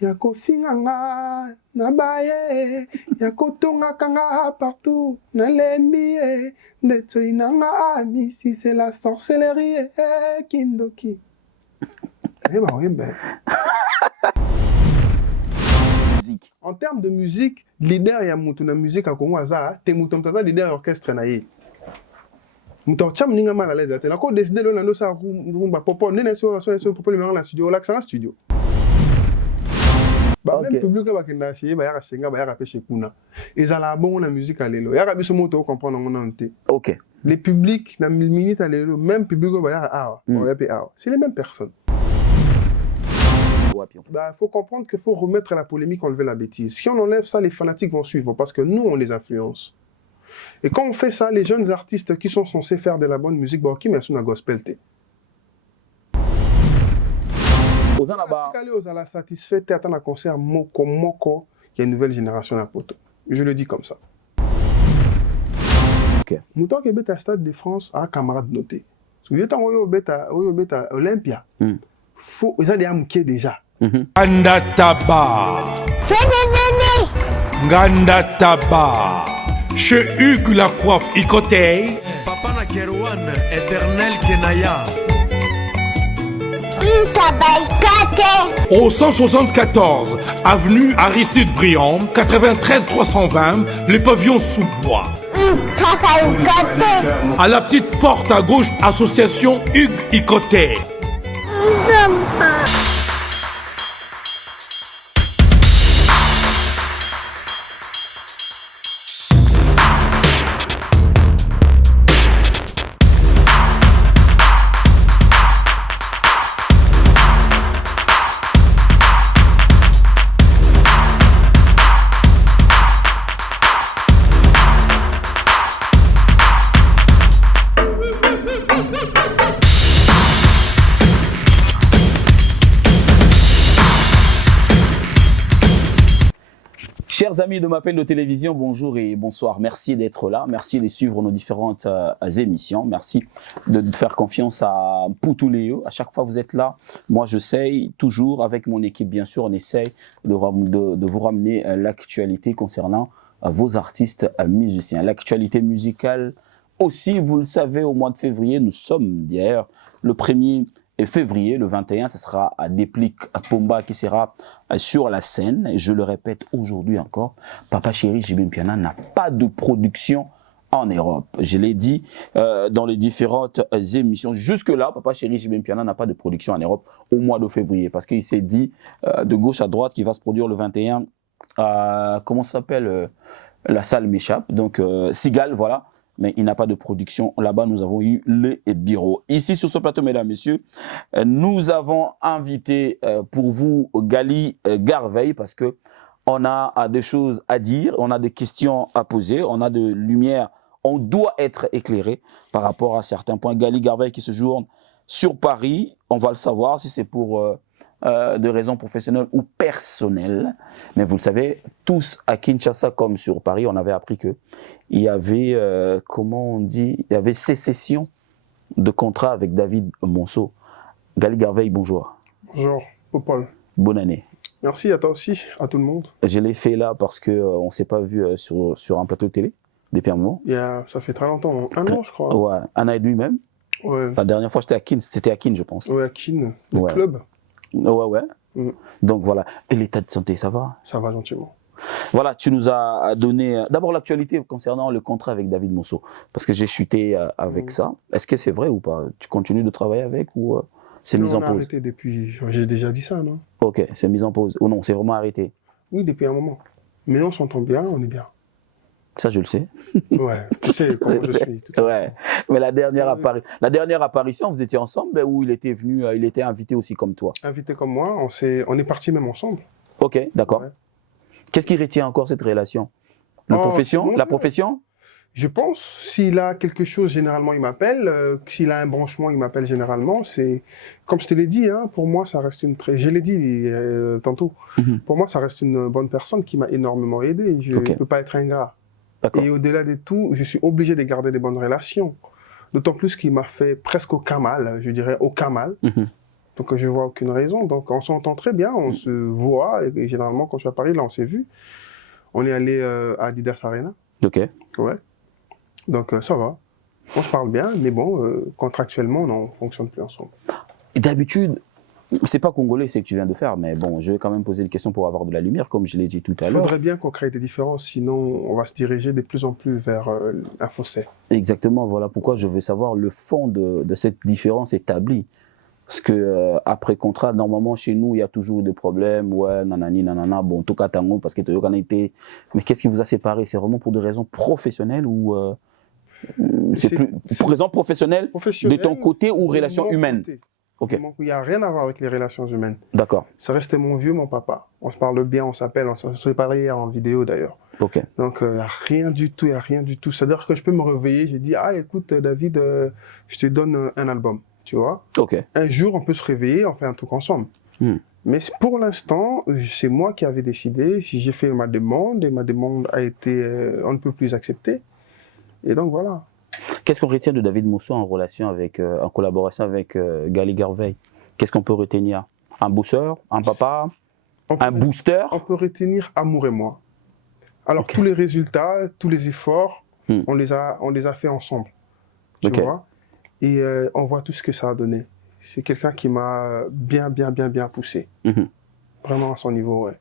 Yako finganga na baye, yako tonga kanga partout, na lemie, ndeto inanga ami, si c'est la sorcellerie, kindoki. Eh ben oui, ben. En termes de musique, leader ya mutu na musique à Congo aza, te mutu mtata leader orchestre na ye. Mutu cham ninga mal à l'aise, la ko décider lo na lo sa rumba popo, nene so popo numéro na studio, la ça studio. Ba même public ba kenda chier ba ya shenga ba ya pêcher kuna. Ezala bon na musique à lelo. Ya ka biso moto comprendre ngona nte. OK. Les publics na minute à lelo, même public ba ya c'est les mêmes personnes. Bah, faut comprendre qu'il faut remettre la polémique, enlever la bêtise. Si on enlève ça, les fanatiques vont suivre parce que nous, on les influence. Et quand on fait ça, les jeunes artistes qui sont censés faire de la bonne musique, bah, qui met sur la gospel, Ozana satisfait, t'es à un concert moko, il y a une nouvelle génération à poto. Je le dis comme ça. Ok. Mouton qui est à Stade de France, a un camarade noté. Si vous êtes en Olympia, faut, vous avez un déjà. Nganda Taba. Nganda Taba. Chez Hugues la coiffe Icotey. Papa na Kerouan, éternel Kenaya. Au 174, avenue Aristide Briand, 93 320, le pavillon sous bois. À la petite porte à gauche, association Hugues Icotey. Chers amis de M'appel de télévision, bonjour et bonsoir. Merci d'être là. Merci de suivre nos différentes émissions. Merci de faire confiance à Poutouleo. À chaque fois vous êtes là. Moi, j'essaye toujours avec mon équipe, bien sûr, on essaye de vous ramener l'actualité concernant vos artistes musiciens. L'actualité musicale aussi, vous le savez, au mois de février, nous sommes d'ailleurs le 1er février, le 21, ce sera à Déplique à Pomba qui sera sur la scène. Et je le répète aujourd'hui encore, Papa Chéri JB Mpiana n'a pas de production en Europe. Je l'ai dit dans les différentes émissions. Jusque-là, Papa Chéri JB Mpiana n'a pas de production en Europe au mois de février parce qu'il s'est dit de gauche à droite qu'il va se produire le 21 à, comment ça s'appelle, la salle m'échappe, donc Sigal, voilà. Mais il n'a pas de production. Là-bas, nous avons eu les bureaux. Ici, sur ce plateau, mesdames, messieurs, nous avons invité pour vous Gali Garveille parce que on a des choses à dire, on a des questions à poser, on a de lumière, on doit être éclairé par rapport à certains points. Gali Garveille qui se joue sur Paris, on va le savoir si c'est pour de raisons professionnelles ou personnelles. Mais vous le savez, tous à Kinshasa comme sur Paris, on avait appris que il y avait, comment on dit, il y avait sécession de contrat avec David Monceau. Gali Garveille, bonjour. Bonjour, Popol. Bonne année. Merci à toi aussi, à tout le monde. Je l'ai fait là parce qu'on ne s'est pas vu sur un plateau de télé depuis un moment. Ça fait très longtemps, un an je crois. Ouais, un an et demi même. Ouais. La dernière fois j'étais à Kin, c'était à Kin je pense. Ouais, à Kin, le club. Ouais. Donc voilà. Et l'état de santé, ça va? Ça va gentiment. Voilà, tu nous as donné d'abord l'actualité concernant le contrat avec David Monceau, parce que j'ai chuté avec ça. Est-ce que c'est vrai ou pas? Tu continues de travailler avec ou c'est mis en pause? Arrêté depuis, j'ai déjà dit ça, non? Ok, c'est mis en pause. Ou non, c'est vraiment arrêté? Oui, depuis un moment. Mais on s'entend bien, on est bien. Ça, je le sais. Ouais, tu sais comment je suis. Ouais, mais la dernière apparition, vous étiez ensemble ou il était venu, il était invité aussi comme toi? Invité comme moi, on est partis même ensemble. Ok, d'accord. Ouais. Qu'est-ce qui retient encore cette relation? La profession? Je pense, s'il a quelque chose, généralement, il m'appelle. S'il a un branchement, il m'appelle généralement. C'est, comme je te l'ai dit, hein, pour moi, ça reste je l'ai dit tantôt, pour moi, ça reste une bonne personne qui m'a énormément aidé. Je ne peux pas être ingrat. Et au-delà de tout, je suis obligé de garder des bonnes relations. D'autant plus qu'il m'a fait presque aucun mal, je dirais aucun mal. Donc je vois aucune raison. Donc on s'entend très bien, on se voit. Et généralement, quand je suis à Paris, là, on s'est vu. On est allé à Adidas Arena. Ok. Ouais. Donc ça va. On se parle bien, mais bon, contractuellement, on ne fonctionne plus ensemble. Et d'habitude, c'est pas congolais ce que tu viens de faire, mais bon, je vais quand même poser une question pour avoir de la lumière, comme je l'ai dit tout à Il l'heure. faudrait bien qu'on crée des différences, sinon on va se diriger de plus en plus vers un fossé. Exactement, voilà pourquoi je veux savoir le fond de cette différence établie. Parce que après contrat, normalement chez nous, il y a toujours des problèmes. Ouais, nanani, nanana, bon, tout cas, tango, parce que tu as été. Mais qu'est-ce qui vous a séparé? C'est vraiment pour des raisons professionnelles ou c'est plus pour raisons professionnelles de ton côté ou relations humaines? Ok. Il n'y a rien à voir avec les relations humaines. D'accord. Ça restait mon vieux, mon papa. On se parle bien, on s'appelle, on s'est parlé hier en vidéo d'ailleurs. Ok. Donc, il n'y a rien du tout, il n'y a rien du tout. C'est-à-dire que je peux me réveiller, j'ai dit, ah écoute David, je te donne un album, tu vois. Ok. Un jour, on peut se réveiller, on fait un truc ensemble. Mais pour l'instant, c'est moi qui avais décidé, si j'ai fait ma demande, et ma demande a été, on ne peut plus accepter. Et donc voilà. Qu'est-ce qu'on retient de David Mosso en relation avec, en collaboration avec Gali Garvey? Qu'est-ce qu'on peut retenir? Un booster, un papa, un booster? On peut retenir Amour et moi. Alors Okay. tous les résultats, tous les efforts, on les a fait ensemble. Tu vois? Et on voit tout ce que ça a donné. C'est quelqu'un qui m'a bien poussé. Vraiment à son niveau, ouais.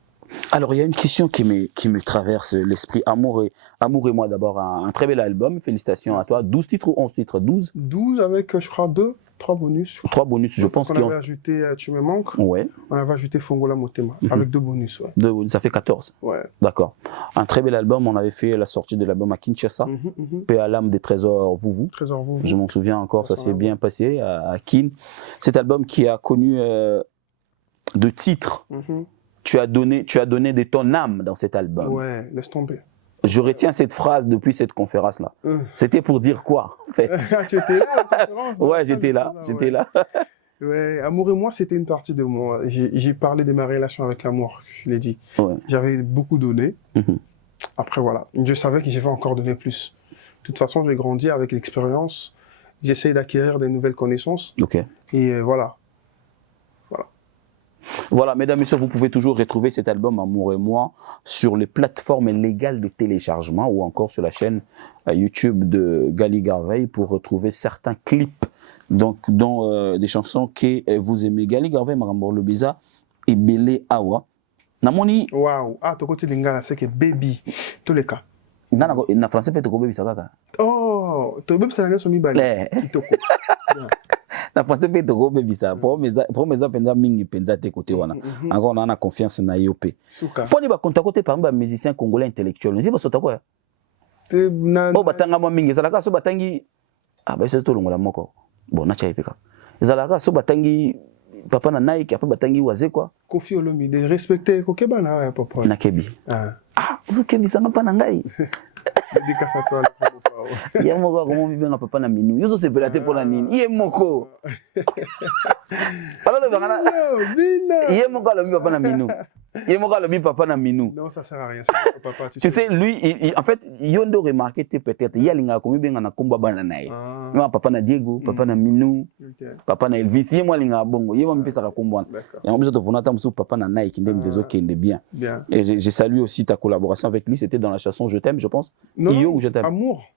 Alors, il y a une question qui me traverse l'esprit. Amour et moi, d'abord, un très bel album. Félicitations à toi. 12 titres ou 11 titres? 12 12 avec, je crois, 3 bonus. 3 bonus, je pense. On avait ajouté Tu me manques. Ouais. On avait ajouté Fongola Motema, avec 2 bonus, ouais. 2 bonus, ça fait 14. Ouais. D'accord. Un très bel album. On avait fait la sortie de l'album à Kinshasa. Paix à l'âme des trésors, vous. Trésor, vous. Je m'en souviens encore, ça s'est bien passé à Kin. Cet album qui a connu de titres. Tu as donné de ton âme dans cet album. Ouais, laisse tomber. Je retiens cette phrase depuis cette conférence-là. C'était pour dire quoi, en fait? Tu étais là à la conférence? Ouais, j'étais là. Ouais, Amour et moi, c'était une partie de moi. J'ai parlé de ma relation avec l'amour, je l'ai dit. Ouais. J'avais beaucoup donné. Après, voilà. Je savais que je vais encore donner plus. De toute façon, j'ai grandi avec l'expérience. J'essaye d'acquérir des nouvelles connaissances. Ok. Et voilà. Voilà, mesdames et messieurs, vous pouvez toujours retrouver cet album Amour et moi sur les plateformes légales de téléchargement ou encore sur la chaîne YouTube de Gali Garvey pour retrouver certains clips donc, dont des chansons que vous aimez. Gali Garvey, Marambor Lobiza et Belé Awa. Namoni. Waouh. Ah, ton côté lingala, c'est que baby. Tous les cas. Na français peut-être baby ça. Oh, ton baby c'est la nation mi balé. Na français peut être baby ça. Pour mes penza mingi penza te côté wana. Encore on a confiance na yope. Pour ni ba konta côté parmi ba musiciens congolais intellectuels. Ni ba sota quoi? Oh batanga mo mingi zalaka so batangi ah ba c'est to longola moko. Bon na cha epeka. Zalaka so batangi papa na Nike après batangi waze quoi. Kofi Olomide respecter kokeba na ya papa. Na kebi. Ah, zo kebi sanga pa na ngai. Dédicace à toi le papa. Ye moko ko mo bibenga papa na minu. Yo zo se belate pour na nini. Ye moko. Alors le bangana. Ye moko lo bi papa na minu. Ye moko lo bi papa na minu. Non, ça sert à rien. Papa, tu sais lui en fait yondo remarqué peut-être yalinga ko mi benga na komba bana nae. Moi papa na Diego, papa na Minu, papa na Elvis, ye moi linga bongo, ye moi mpesa ka kombwana. Et en plus de ponata musu papa na Nike ndem des okende bien. Et j'ai salué aussi ta collaboration avec lui, c'était dans la chanson Je t'aime, je pense. Non, Iyo ou Je t'aime. Amour.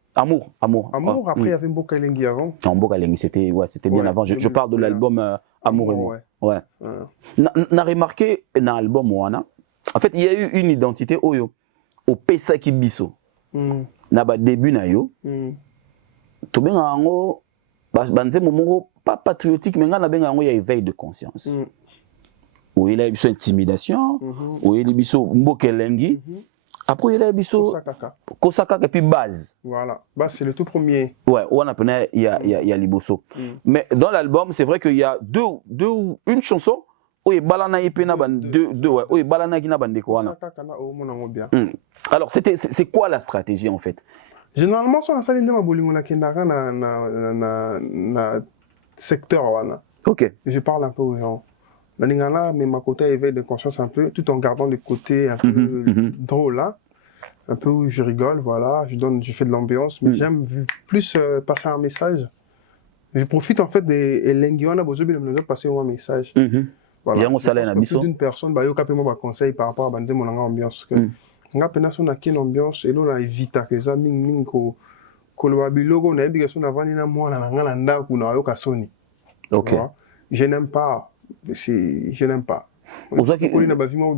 Amour. Après il y avait Mboka Elengi avant. Non, Mboka Elengi c'était bien avant. Je parle de l'album Amour et moi. Ouais. Na remarqué dans l'album Moana. En fait, il y a eu une identité oyo au pesa ki biso. Na ba début na yo. To benga ngo banze momoko pas patriotique mais nga na benga ngo ya éveil de conscience. Où il a eu intimidation, où il a eu Mboka Elengi. Après il a eu Kosaka et puis base. Voilà, base c'est le tout premier. Ouais, on appelle il y a Liboso. Mais dans l'album, c'est vrai qu'il y a une chanson où il balana ipena ban deux ouais, où il balana gina bande ko wana. Alors c'est quoi la stratégie en fait? Généralement sur la salle de ma bolingo na kendaka na secteur wana. OK. Je parle un peu aux gens. La lingala mais ma côté éveil de conscience un peu tout en gardant le côté un peu drôle là. Un peu où je rigole, voilà, je fais de l'ambiance, mais j'aime plus passer un message Je profite en fait des langues on a besoin de passer un message. Voilà. Plus d'une personne, bah, yo capé moi conseil par rapport à bande mon ambiance que nga pena son na ken ambiance et là évita que ça ming ko le babilogo na ebika son avant na moi na nga na ndako na yo kasoni. OK. Je n'aime pas. Je n'aime pas.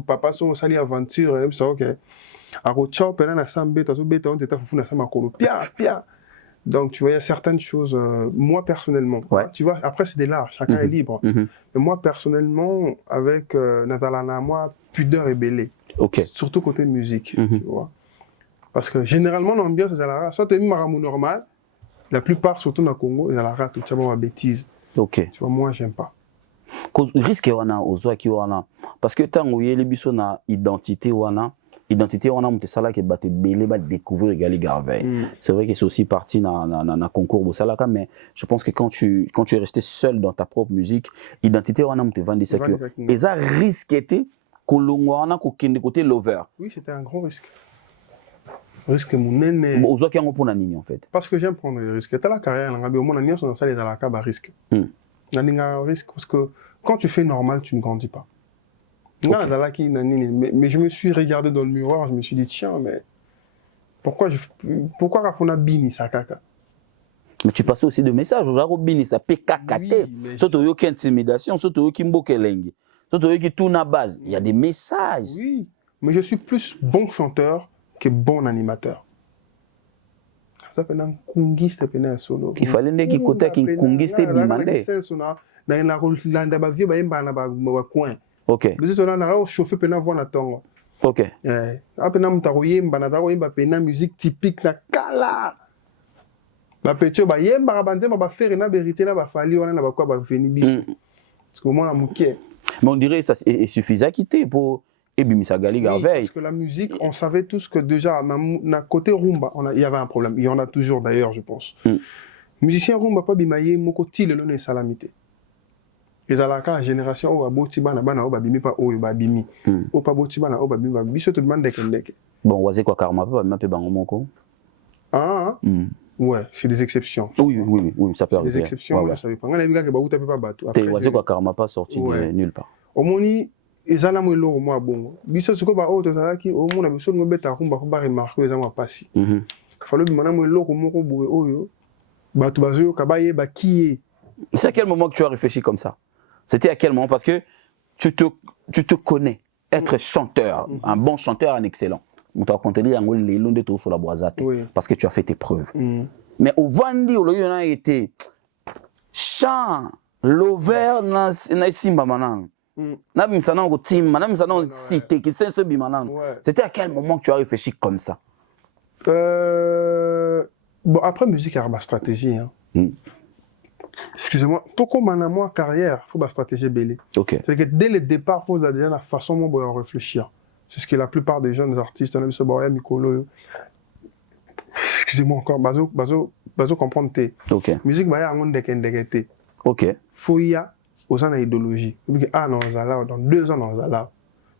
Papa so sali aventure et ça OK. Ako ciao pena na sambe to so beta on teta fufu na sama kolo pia. Donc, tu vois, il y a certaines choses, moi personnellement, tu vois, après c'est de l'art, chacun est libre. Mais moi personnellement, avec Natalana, moi, pudeur et belé. Surtout côté musique, tu vois. Parce que généralement, l'ambiance, c'est la soit tu es maramou normal, la plupart, surtout dans le Congo, c'est la rate, tu vois, ma bêtise. Tu vois, moi, j'aime pas. Risque wana ozwaki wana parce que tant oyeli biso na identité wana on a monté ça là que batte belé va découvrir Gali Garvey. C'est vrai que c'est aussi parti dans concours Bosalaka, mais je pense que quand tu es resté seul dans ta propre musique, identité on a monté vendre ça que et ça risque était kolongwa on a kokende côté lover. Oui, c'était un gros risque. Risque monene. Ozwaki ngo pour na nini en fait? Parce que j'aime prendre des risques. T'as la carrière là, ngabi au moins na ça les alaka ba risque. Na risque parce que quand tu fais normal, tu ne grandis pas. Mais je me suis regardé dans le miroir, je me suis dit, tiens, mais pourquoi Rafona Bini ça kaka? Mais tu passais aussi de messages, au Bini ça PKKT, surtout il y a intimidation, surtout il y a Mbokeleng, surtout il y a tout na base, il y a des messages. Oui, mais je suis plus bon chanteur que bon animateur. Ça fait un kungiste un solo. Il fallait qu'il côté qu'il kungiste bimandé. Dans la Rolanda ba vieux ba yemba na ba coin. OK. Vous êtes là na chauffer pena voir na tongo. OK. Apena mutaroyemba na taroyemba pena musique typique na kala. Ba petio ba yemba bande ba faire na vérité na ba fali wana na ba quoi ba venir biso. Parce que moi la mouké. Mais on dirait ça est suffisant quitter pour Ebimisa Gali Garvey. Parce que la musique, on savait tous que déjà na côté rumba, il y avait un problème. Il y en a toujours d'ailleurs, je pense. Musicien rumba pas bimaye moko tile lo ne salamité. Et à la génération où aboti bana bana oba bimi pas oyo ba bimi o pa boti bana oba bimi ba biso te demande kendeke. Bon waze kwa karma pas mapé bango moko. Ouais, c'est des exceptions. Oui, ça peut arriver. Des exceptions, je savais pas. Ngana bika ke ba uta pe pas bateau. Après waze kwa karma pas sorti de nulle part. Omoni ezala mo eloko mo bongo. Biso siko ba o to zalaki o mona biso ngo beta kumba ko ba remarquer ezama pasi. Falo bi mana mo eloko moko boye oyo bato bazo ka ba yeba kié. C'est à quel moment que tu as réfléchi comme ça? C'était à quel moment? Parce que tu te connais, être chanteur, un bon chanteur, un excellent. On t'a raconté les longs détours sur la boisate parce que tu as fait tes preuves. Mais au Vandi, il y en a été chant, lover, na simba manan. Na bimsana ngo tim, na bimsana ngo cité, qui c'est ce bimanan. C'était à quel moment que tu as réfléchi comme ça? Bon, après musique, il y a ma stratégie. Excusez-moi, pourquoi moi carrière, il faut ma stratégie belée. C'est que dès le départ, il faut déjà la façon dont on réfléchir. C'est ce que la plupart des jeunes artistes, on a vu ce Boria Mikolo. Excusez-moi encore, bazo comprendre té. Musique bah y a un monde de faut y a aux ans d'idéologie. Non, dans 2 ans dans là.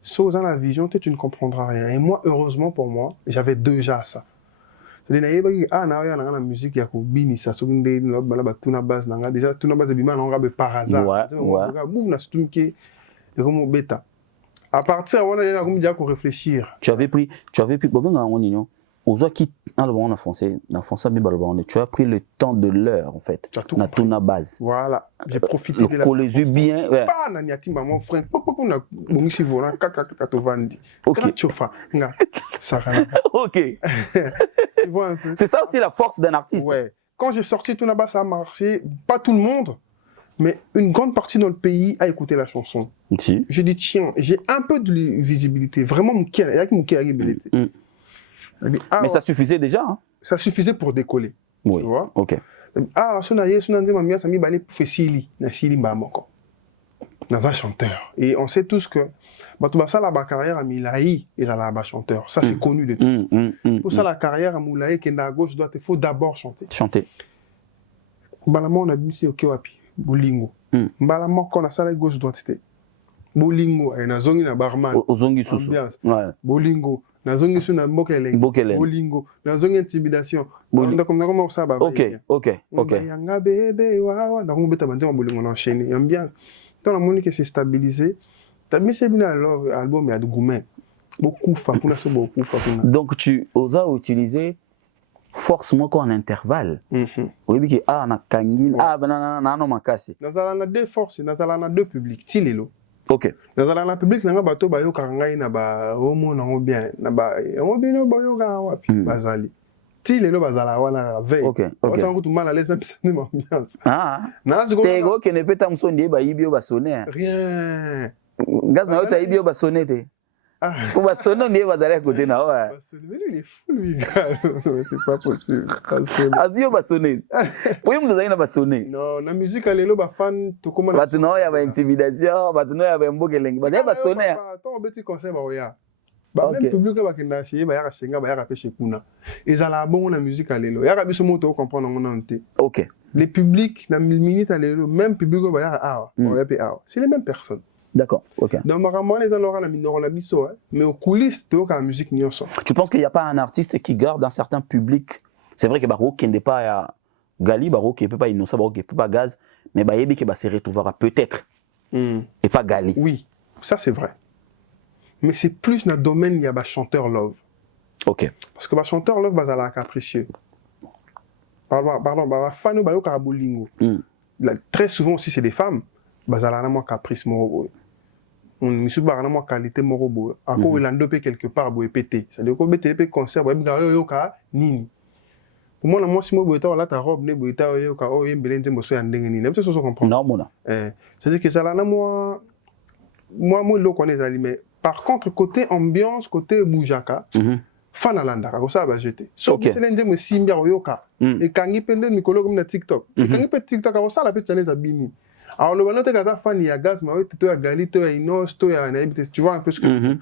Sauf dans la vision, tu ne comprendras rien. Et moi, heureusement pour moi, j'avais déjà ça. C'est-à-dire la musique ya ko bini sa so ngende no bala tuna base nanga déjà tuna base bima na ngabe par hasard bouf na stumke et comme bêta à partir on a comme déjà ko réfléchir. Tu avais pris bobenga ngoni aux qui dans le bon en français tu as pris le temps de l'heure en fait na tuna base. Voilà, j'ai profité de la collège bien pas na niatimba mon frère pourquoi na bongisi volant kaka to vandi. Ça OK. C'est ça aussi la force d'un artiste. Ouais. Quand j'ai sorti tout là-bas, ça a marché. Pas tout le monde, mais une grande partie dans le pays a écouté la chanson. Si. J'ai dit, tiens, j'ai un peu de visibilité. Vraiment, mais ça suffisait déjà. Hein? Ça suffisait pour décoller. Oui. Tu vois? OK. Chanteur. Et on sait tous que ça la carrière à Milaï et à la chanteur. Ça c'est connu de tout. Pour ça la carrière à Moulaï qui est à gauche droite, il faut d'abord chanter. Balama on a mis c'est OK wapi. Bolingo. Balama qu'on a ça gauche droite c'était. Bolingo et na zongi na barman. Ozongi susu. Ouais. Bolingo nazongi su na mbokeleng Mbokeleng. bolingo nazongi intimidation Boli- ndako ça ba Ok, ok, ok. yanga bébé wawa ndako beta bande bolingo na enchaîner ambiance tant la monique s'est stabilisé t'as mis c'est bien alors album ya Goumen beaucoup fa kuna so beaucoup fa kuna Donc tu osas utiliser forcément en intervalle. Oui, que ah na kangin ah na no makasi. nazala na deux forces nazala na deux publics tilelo. Ok. nazala na public nanga bato bayoka ngai na ba homo nango bien na ba yango bino bayoka wapi bazali ti lelo bazala wana veille Ok, ok. otango tu mal à l'aise même ambiance Ah. na ziko Tego que ne peut pas msondi ba ibio ba sonner. rien Gaz ma yota ibio ba sonner te. ah Pour ba sonner on va à côté na ouais. mais lui il est fou lui gars c'est pas possible Azio ba sonner. Oui mtu zaina ba sonner. non na musique lelo ba fan to comment Batu no ya ba intimidation, batu no ya ba mbokeleng. Ba ba sonner. ton beti concert ba oya ba Ok. même public ba kenda chez ba ya shenga ba ya pêcher kuna ezala bon la musique lelo ya biso moto comprendre ngona nte. Ok. Les publics, dans 1000 minutes, même public, c'est les mêmes personnes. D'accord. Ok. Donc, normalement, les gens la mineur la biso, mais aux coulisses, tu as la musique n'y son. Tu penses qu'il n'y a pas un artiste qui garde un certain public? C'est vrai que Baro qui n'est pas Gali, Baro qui ne peut pas innocent, Baro qui ne peut pas gaz, mais Bayebi qui va se retrouver peut-être et pas Gali. Oui, ça c'est vrai. Mais c'est plus dans le domaine, il y a des chanteurs love. Ok. Parce que les chanteurs love, ils sont capricieux. Pardon, les fans, ils sont cabolingo. Très souvent aussi, c'est des femmes. Ils sont caprice morobo. On suis pas vraiment qualité morobo. Encore il en quelque part pour péter. C'est-à-dire que tu peux concert, tu peux nini. Pour moi, moi si moi là ta robe ne boita yo ka o yembelente mboso ya ndenge nini. Même ça se comprend. Non mona. C'est-à-dire que ça là moi le connais ali mais par contre côté ambiance, côté boujaka. Fan alandaka ko ça va jeter. So c'est l'ende mo simbia yoka. Et kangi pende mikolo comme na TikTok. Kangi pe TikTok ko ça la pe channel za bini. Alors le banote ka fan ya gaz ma to ya gali to ya inos to ya na tu vois un peu ce que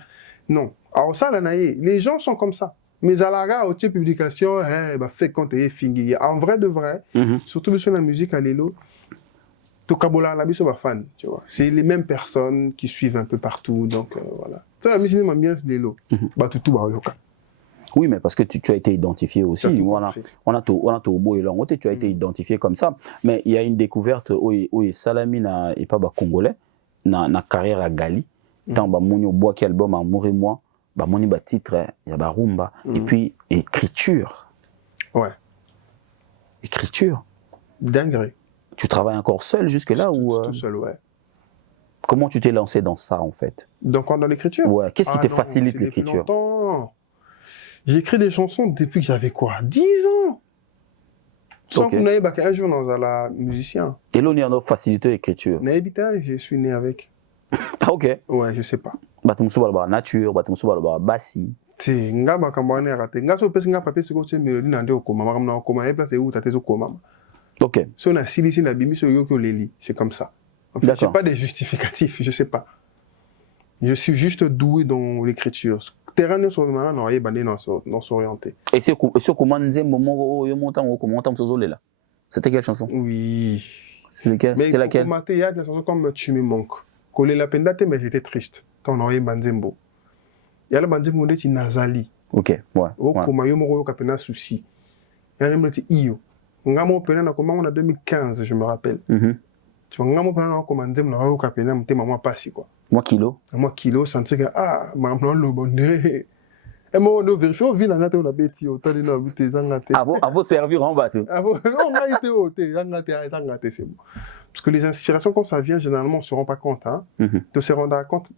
non. Alors ça là les gens sont comme ça. Mais à la gare, au type publication, bah fait compte et fingi. En vrai de vrai, surtout sur la musique à l'élo, Tokabola la biso ba fan, tu vois. C'est les mêmes personnes qui suivent un peu partout, donc voilà. Ça la musique m'a bien l'élo. Bah tout ba yoka. Oui, mais parce que tu as été identifié aussi. On a tout beau et long. Tu as été identifié comme ça. Mais il y a une découverte où Salamina et pas congolais na carrière à Gali. Tant ba monio bois qui album Amour et moi. Bah moni ba titre il y a ba rumba et puis écriture. Ouais. Écriture. Dingue. Tu travailles encore seul jusque là ou tout seul, ouais. Comment tu t'es lancé dans ça en fait? Donc dans l'écriture? Ouais, qu'est-ce qui te facilite l'écriture? J'ai écrit des chansons depuis que j'avais quoi? 10 ans. Sans qu'on ait un jour dans la musicien. Et là on est en facilité d'écriture. Je suis né avec. OK. Ouais, je sais pas. Batumsu balba nature, batumsu balba bassi. Si nga bakambane raté. Nga so pesi nga papier ce que mélodie na nde okoma mama na okoma et place où tatezo koma. OK. So na silisi na bimi so yoko leli, c'est comme ça. En fait, j'ai pas de justificatif, je sais pas. Je suis juste doué dans l'écriture. Terrain sur le maintenant non bandé dans s'orienter. Et c'est comment nzembo moko yo monta msozolela. C'était quelle chanson? Oui. C'était laquelle? Il y a des chansons comme Tu me manques. Collé la pendate mais j'étais triste. Ton oreille banzembo. Il y a le banzembo de Nazali. OK, ouais. Au koma yo moko kapena souci. Il y a le petit iyo. Ngamo pena na koma on a 2015, je me rappelle. Tu vois ngamo pena na koma nzembo na yo kapena mtema moi pasi quoi. Moi kilo sentir que maman le bonheur. Et moi on vérifie au ville ngate on a beti autant de na bute zangate. Avant servir en bateau. Avant on a été au thé zangate c'est bon. Parce que les inspirations, quand ça vient, généralement, on ne se rend pas compte. Hein. De se rendre compte,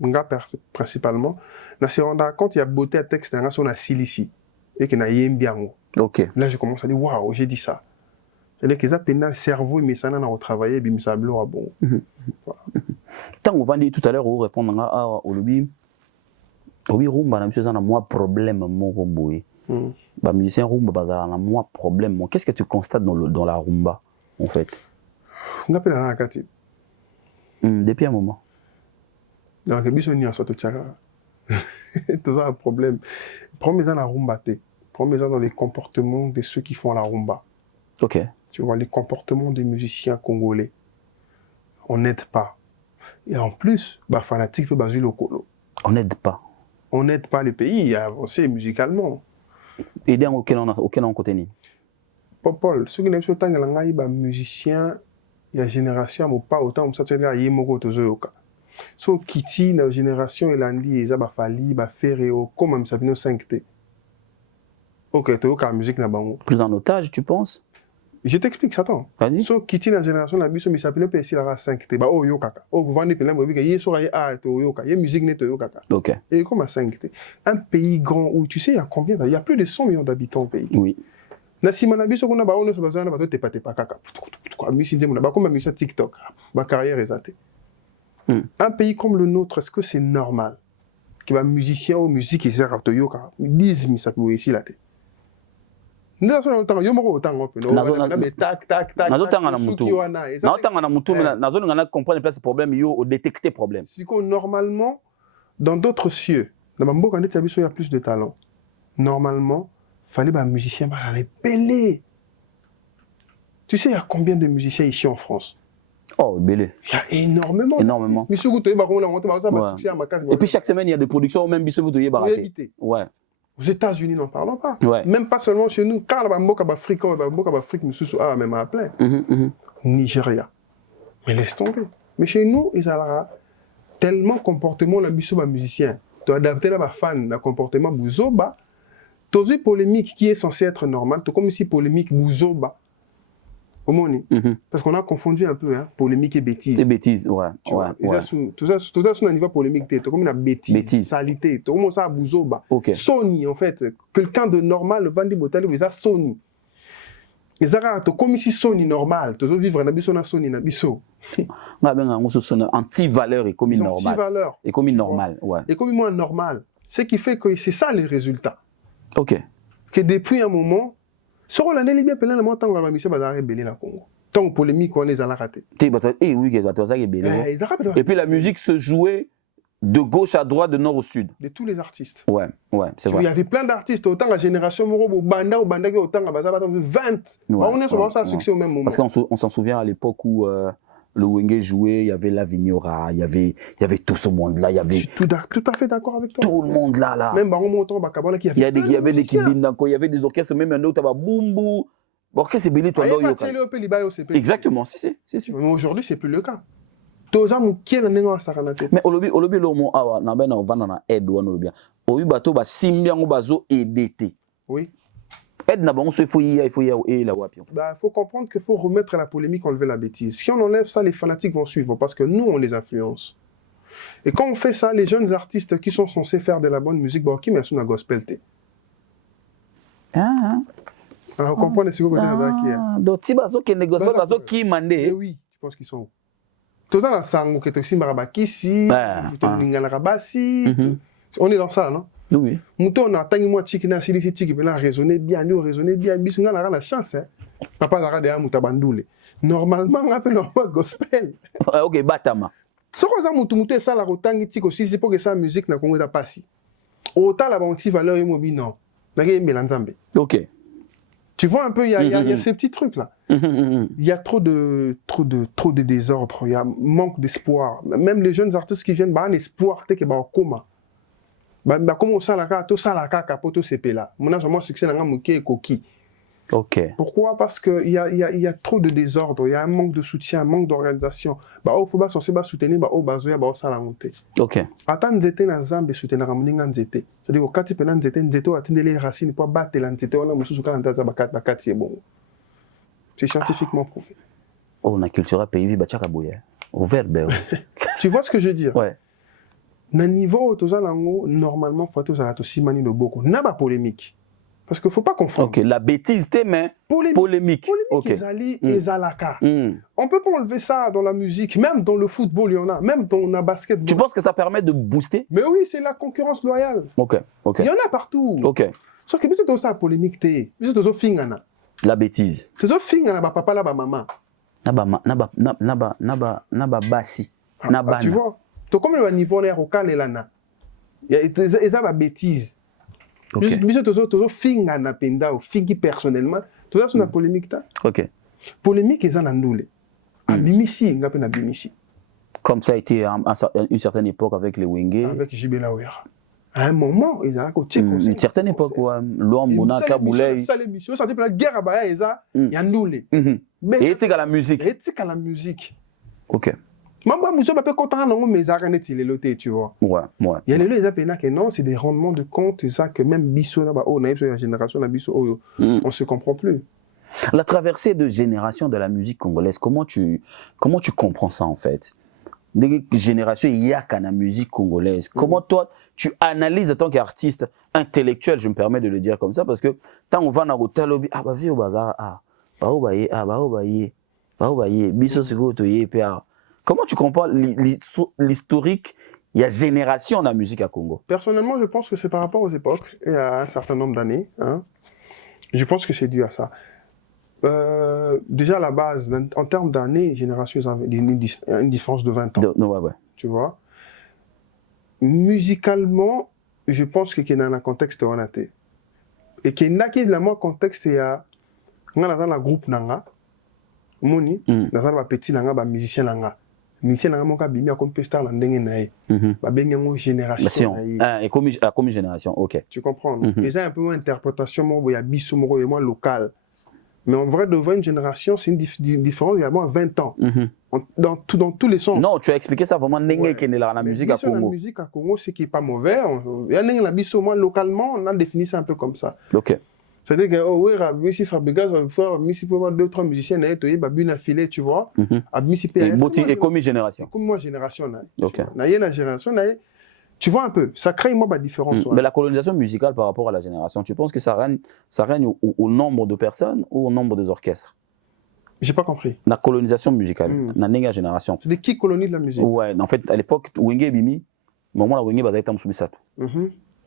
principalement, on se rend compte, il y a beauté à texte, on a silici. Et qu'il y a un bien. OK. Là, je commence à dire, waouh, j'ai dit ça. C'est-à-dire que ça, le cerveau, mais ça, on a retravaillé, puis ça a bon. Tant on va dire tout à l'heure, on répond au lobby. Oui, rumba, na monsieur, on a moins problème, mon rumba. Bah, musicien rumba, bah, on a moins problème. Qu'est-ce que tu constates dans la rumba, en fait? On appelle un akati. Depuis un moment. Donc, il y a un problème. Premier dans la rumba, premier dans les comportements de ceux qui font la rumba. OK. Tu vois, les comportements des musiciens congolais. On n'aide pas. Et en plus, bah, fanatique peut baser le colo. On n'aide pas. on n'aide pas le pays à avancer musicalement. Aider auquel on côté. Paul, ceux qui n'aiment pas les musiciens, il y a génération, mais pas autant, ça c'est là, il y a beaucoup de choses. So, Kitty, la génération, il a dit, ça va falloir, va faire, comme même ça vient 5T. Ok, tu as la musique là-bas. Prise en otage, tu penses? Je t'explique ça, attends. Vas-y. So, Kitty, la génération, la musique, mais ça vient PSI, la 5T. Bah, oh, yo, kaka. Oh, vous vendez plein de musique, il y a sur la A, yo, kaka. Il y a musique net, yo, kaka. Ok. Et comme à 5T. Un pays grand où, tu sais, il y a combien? Il y a plus de 100 millions d'habitants au pays. Oui. Na sima biso kuna ba ono so bazana ba to te pate pa kaka. Quoi musique de ba comme musique TikTok. Ba carrière est zatée. Un pays comme le nôtre, est-ce que c'est normal que ba musicien ou musique sert à toyoka disent mi ça peut ici là té. Nda so na yo moko otango pe no. Na be tac tac tac. Nazo tanga na mutu. Na tanga na mutu mais nazo ngana comprendre place problème yo au détecter problème. Si qu'on normalement dans d'autres cieux, dans mboka ndeti biso il y a plus de talent. Normalement fallait un musicien les belé. Tu sais, il y a combien de musiciens ici en France? Oh, belé. Il y a énormément. Énormément. Et puis chaque semaine, il y a des productions, même Bissou Boutoye Baraté. Ouais. Aux États-Unis, n'en parlons pas. Ouais. Même pas seulement chez nous. Car la Mboka Afrique, même à plein. Nigeria. Mais laisse tomber. Mais chez nous, ils ont tellement comportement la Bissou musicien. Tu as adapté la fan, le comportement Bouzoba. Tozi polémique qui est censé être normal, tout comme ici polémique bouzoba. Comment on est? Parce qu'on a confondu un peu, hein, polémique et bêtise. Et bêtise, ouais. Tout ça, sur un niveau polémique, tout comme une bêtise, salité, tout comme ça, bouzoba. Okay. Sony, en fait, quelqu'un de normal, Vandi Botali, mais ça, Sony. Et ça, comme ici, Sony normal, tu veux vivre un abisso na Sony, na abisso. Anti-valeur et comme normal. Anti-valeur. Et comme normal, ouais. Et comme moins normal. Ce qui fait que c'est ça les résultats. Ok. Que depuis un moment, sur l'année libyen, pendant le moment, tant que la mission va belé la Congo. Tant que polémique, on est à la raté. Et oui, et puis la musique se jouait de gauche à droite, de nord au sud. De tous les artistes. Ouais, c'est vrai. Il y avait plein d'artistes, autant la génération Moro, Banda, autant la Baza, 20. On est sur un succès au même moment. Parce qu'on s'en souvient à l'époque où le Wenge jouait, il y avait la Vignora, il y avait tout ce monde-là. Il y avait... Je suis tout à fait d'accord avec toi. Tout le monde là. Même Baron Monton, Bakabala, il y avait des Kibindanko, il y avait des orchestres, même un autre, Boumbo. Orchestre, c'est Béli, toi, exactement, c'est. Mais aujourd'hui, c'est plus le cas. Mais olobi lomo awa na bena ovanda na aide wana olobia. Obi bato ba simbiango bazo aider. Oui. Aide na bango il faut y la wapi. Bah, faut comprendre qu'il faut remettre la polémique, enlever la bêtise. Si on enlève ça, les fanatiques vont suivre parce que nous, on les influence. Et quand on fait ça, les jeunes artistes qui sont censés faire de la bonne musique, bah, qui met sur la gospel té. Vous comprenez ce que vous dites? Donc, si bazo qui négocie, bazo qui mande. Oui, je pense qu'ils sont où? Tout dans la sango que tu si marabakisi, on est dans ça, non? Oui. Mouton on a tangi moi tiki na sili tiki là raisonner bien, biso na la chance hein. Papa zara de amuta bandoule. Normalement on appelle normal gospel. OK, batama. Soko za mutu ça la rotangi tiki aussi c'est pour que ça musique na Congo ta passi. Autant la bonne valeur immobi non. Na ke melanzambe. OK. Tu vois un peu, il y a ces petits trucs-là. Il y a trop de désordre, il y a manque d'espoir. Même les jeunes artistes qui viennent, bah, un espoir, t'es que bah, coma. Bah, comment ça la carte, tout ça la carte, capoto CP là. Mon âge, moi, succès, n'a pas coquille. Ok. Pourquoi? Parce qu'il y a trop de désordre, il y a un manque de soutien, un manque d'organisation. Bah, il faut soutenir, bah, bazoya, bah, ça la montée. Ok. Attends, nzete na zambe soutenir la moninga nzete. C'est-à-dire, quand tu peux nzete, ou atteindre les racines pour battre la nzete, on a mususu quand nzete bakat, c'est bon. C'est scientifiquement prouvé. Oh, on a culture pays vi bachaka boya. Au verbe. Tu vois ce que je veux dire? Ouais. Na niveau tozalango, normalement, faut que ça simani le boko. N'a pas polémique. Parce qu'il ne faut pas confondre. Ok, la bêtise, mais polémique. Ok. Et Zalaka. On ne peut pas enlever ça dans la musique, même dans le football, il y en a, même dans la basketball. Tu penses que ça permet de booster? Mais oui, c'est la concurrence loyale. Ok. Il y en a partout. Ok. Sauf que c'est ça la polémique, c'est fingana. La bêtise. C'est fingana, papa, là, maman. Naba basi. Naba. Tu vois? Donc, comme le niveau là, au can et lana. Il y a la bêtise. Okay. Mais c'est finga na penda ou fingi personnellement. Tout ça c'est une polémique ta. OK. Polémique est en andoule. À Bimisi, ngapé na Bimisi. Comme ça a été à une certaine époque avec les Wenge. Avec JB Lawera. À un moment, ils ont une certaine époque, l'homme, Monaka, Boulay. Ça, l'émission, ça, la guerre à Baïa, il y a nous. Et c'est à la musique. Et c'est à la musique. Ok. Maman, je ne peux pas content, mais ça n'a pas été, tu vois. Ouais. Il y a les lots, que non, c'est des rendements de compte, c'est ça que même Bissot, la génération de Bissot, on ne se comprend plus. La traversée de génération de la musique congolaise, comment tu comprends ça en fait? Des générations, il y a qu'à la musique congolaise. Comment toi, tu analyses en tant qu'artiste intellectuel, je me permets de le dire comme ça, parce que quand on va dans l'hôtel, bah, vie au bazar, comment tu comprends l'historique, il y a génération dans la musique à Congo? Personnellement, je pense que c'est par rapport aux époques et à un certain nombre d'années. Hein. Je pense que c'est dû à ça. Déjà à la base, en termes d'années, génération, ils avaient une différence de 20 ans. Ouais. Tu vois. Musicalement, je pense qu'il y a un contexte où on a été. Et qu'il y a un contexte, il y a un groupe nanga, moni, dans un petit nanga, un musicien nanga. Musicien nanga, mon cas, bimi a comme pestar la ndenge nae. Ba bengi ngo génération. Et comme génération, ok. Tu comprends. Déjà un peu moins interprétation, moi, il y a biso, moi, moins local. Mais en vrai, de voir une génération, c'est une différence, il y a moins 20 ans. Dans tous les sens. Non, tu as expliqué ça vraiment, la musique à Congo. La musique à Congo, c'est qui n'est pas mauvais. Il y a la biso, moi, localement, on a défini ça un peu comme ça. Ok. C'est-à-dire que, oh oui, Missi Fabrigas, Missi peut avoir 2 ou 3 musiciens, il y a une affilée, tu vois. Et comme génération. Comme moi, génération. Ok. Il y a une génération, tu vois un peu, ça crée une différence. Mais la colonisation musicale par rapport à la génération, tu penses que ça règne au nombre de personnes ou au nombre des orchestres? J'ai pas compris. La colonisation musicale, la génération. C'est de qui colonise la musique? Ouais, en fait, à l'époque, Wenge Bimi, au moment où Wenge Bazaï Tam Soumissato.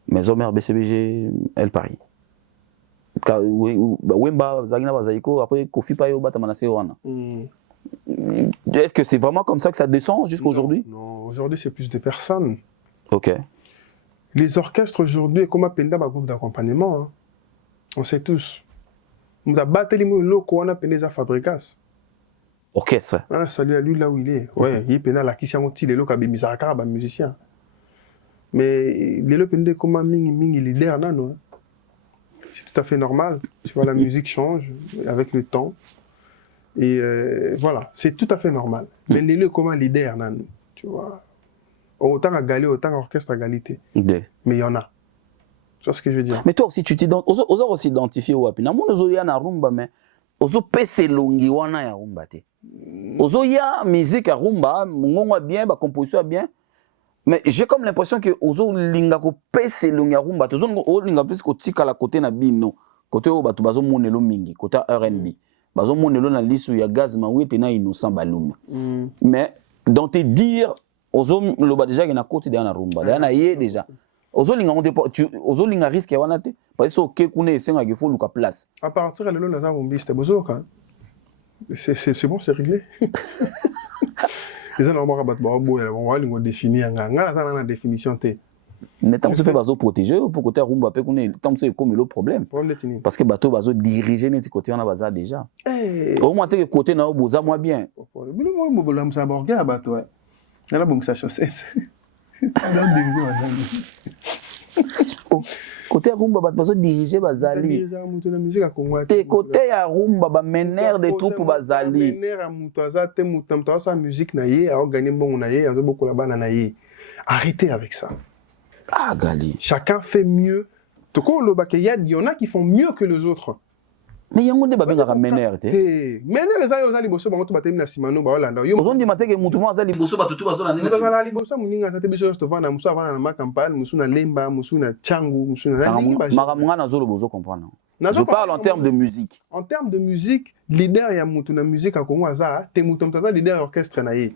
Mais Omer BCBG, elle Paris. Wemba, Zagina Bazaïko, après Kofi Payo, Batamanase Wana. Est-ce que c'est vraiment comme ça que ça descend jusqu'à aujourd'hui? Non, aujourd'hui, c'est plus de personnes. Ok. Les orchestres aujourd'hui, comme appelle un groupe d'accompagnement, hein. On sait tous. On a battu les mots qu'on a appelé des fabricas. Orchestre. Ah, salut à lui là où il est. Ouais, il est là qui s'est monté les locaux à Bimisaraka, musicien. Mais les locaux comme un mingi leader, non. C'est tout à fait normal. Tu vois, la musique change avec le temps. Et voilà, c'est tout à fait normal. Mais les locaux comme un leader, non. Tu vois. Autant à Galé, autant à orchestre à égalité. Mais il y en a. Tu vois ce que je veux dire? Mais toi aussi, tu t'identifies. Oso aussi identifié au Wapi. Namoun ozo ya na rumba, mais ozo pese longi wana ya rumba te. Ozo ya musique à rumba, mungonga bien, ba composition bien. Mais j'ai comme l'impression que ozo linga ko pese longi ya rumba. Ozo linga pese ko tika la côté na bino. Côté o batu bazo monelo mingi, côté R&B. Bazo monelo na lisu ya gaz mawete na innocent balume. Mais dans tes dires ozo loba déjà que na côté de na rumba na ye déjà ozo linga on ozo linga risque ya wana te parce que ok kuna esenga ke faut luka place à partir de là na rumbi c'était bozoka c'est bon c'est réglé les gens ont rabat ba bo ya on va lingo définir nga na définition te mais tant que fait bazo protéger pour côté rumba pe kuna tant que c'est comme le problème parce que bateau bazo diriger net côté on a baza déjà au moins te côté na boza moi bien moi bo la ça borga bateau. Elle a bon sa chaussette. Côté rumba, bat bazo diriger bazali. Te côté ya rumba, ba mener des troupes bazali. Mener à mutoza te mutamta sa musique na ye, a gagné bon na ye, a beaucoup là-bas na ye. Arrêtez avec ça. Ah Gali. Chacun fait mieux. Toko le bakeya, il y en a qui font mieux que les autres. Mais il y a un monde qui va mener. Mener les aïeux aux alibosso, bah on te battait na simano bah Hollande. Aux on dit matin que mutumo azali bosso batutu bazona nena. Nous allons alibosso muninga sa tebiso sto vana musa vana na makampane musu na lemba musu na changu musu na limba. Maramunga na zolo bozo comprendre. Je parle en termes de musique. En termes de musique, leader ya mutu na musique à Congo aza te mutu mtata leader orchestre na ye.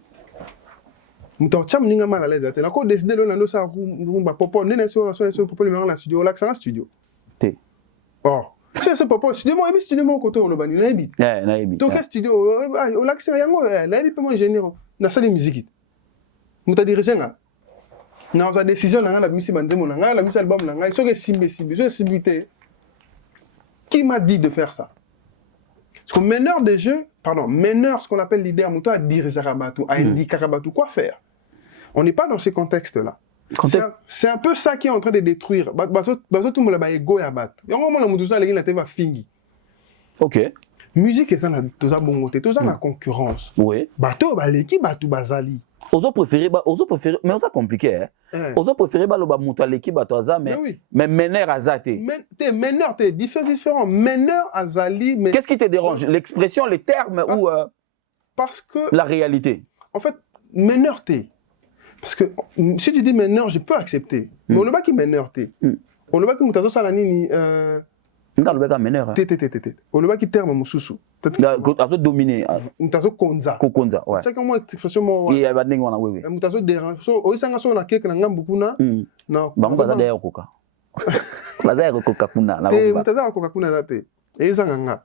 Mutu cham ninga mala leda te na ko décider lo na ndo sa rumba popo nena so popo le na studio la ça studio. Te. Oh. C'est papa, studio mon côté au Lobani, naïbi. Naïbi. Donc, studio, au lac Yango, naïbi, pas mon ingénieur. N'a pas de musique. Mouta dirigé, n'a pas de décision, n'a pas de mission, n'a pas de album, n'a pas de simbilité. Qui m'a dit de faire ça? Parce que meneur des jeux, pardon, meneur, ce qu'on appelle leader, Mouta dirigé Karabatou, a indiqué Karabatou, quoi faire? On n'est pas dans ce contexte-là. C'est un peu ça qui est en train de détruire. Tout le monde a ego ya bat. Il y a un moment où tout ça les gens va fingi. OK. Musique est ça la tout ça bon côté, tout ça la concurrence. Oui. Bateau baleki bateau bazali. Ozo préféré mais ça compliqué hein. Ozo préféré ba lo ba muto aleki bato aza mais meneur azate. T'es meneur, t'es différent. Meneur azali mais qu'est-ce qui te dérange? L'expression, les termes ou parce que la réalité? En fait, meneur t'es. Parce que si tu dis meneur, je peux accepter. Mais on ne va pas qui meneur t'es. On ne va pas qui mutazo salani Nda lobeka meneur. On ne va pas qui terme mususu. Azo dominer. Mutazo konza. Kokonza, ouais. C'est comme moi expression moi. Et ba ndenge wana oui. Mutazo dérange. So oisanga so na keke na ngambu kuna. Non. Ba mbaza d'ailleurs koka. Baza ya koka kuna na ba. Mutaza koka kuna date. Ezanga nga.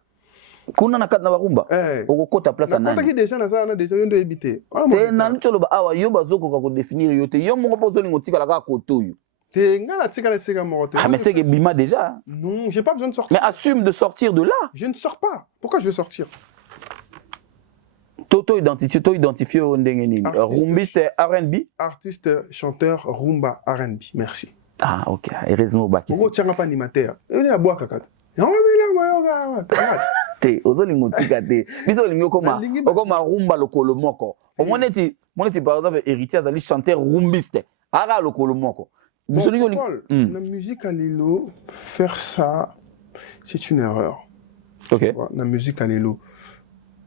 Kuna na kat na barumba. Okokota place nani. Na kota ki déjà na ça na déjà yondo ebité. Te na ntolo ba awa yo bazoko ko définir yo te yo mongo pozo lingo tika la ka koto yo. Ah mais c'est que Bima déjà. Non, j'ai pas besoin de sortir. Mais assume de sortir de là. Je ne sors pas. Pourquoi je vais sortir? Toto identifié au ndengeni. Rumbiste R&B. Artiste, chanteur, rumba R&B. Merci. Ah ok. Heureusement baki. Pourquoi tu n'as pas animateur? Il y a boire caca. Te ozolingo tika te. Biso lingo koma rumba lokolo moko. Au moins neti par exemple héritier azali chanteur rumbiste. Ara lokolo moko. Bon, Paul, la musique à Lilo, faire ça, c'est une erreur. Ok. La musique à Lilo,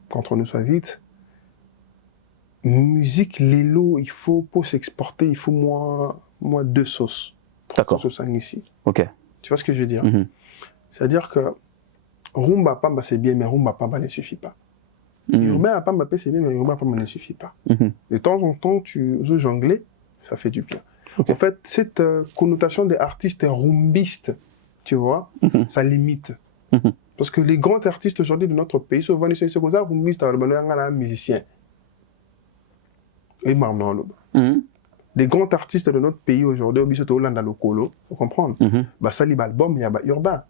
quand on nous soit vite, musique Lilo, il faut pour s'exporter, il faut moins 2 sauces. D'accord. 3 sauces ici. Ok. Tu vois ce que je veux dire? C'est-à-dire que rumba pamba c'est bien, mais rumba pamba ne suffit pas. Urbain pamba c'est bien, mais urbain pamba ne suffit pas. De temps en temps, tu joues jongler, ça fait du bien. Okay. En fait, cette connotation des artistes rumbistes, tu vois, ça limite. Parce que les grands artistes aujourd'hui de notre pays, souvent, ils sont rumbistes, musiciens. Et les grands artistes de notre pays aujourd'hui, ils sont Hollande au Colo, vous comprenez? Bah, ça, l'album, il y a urbain.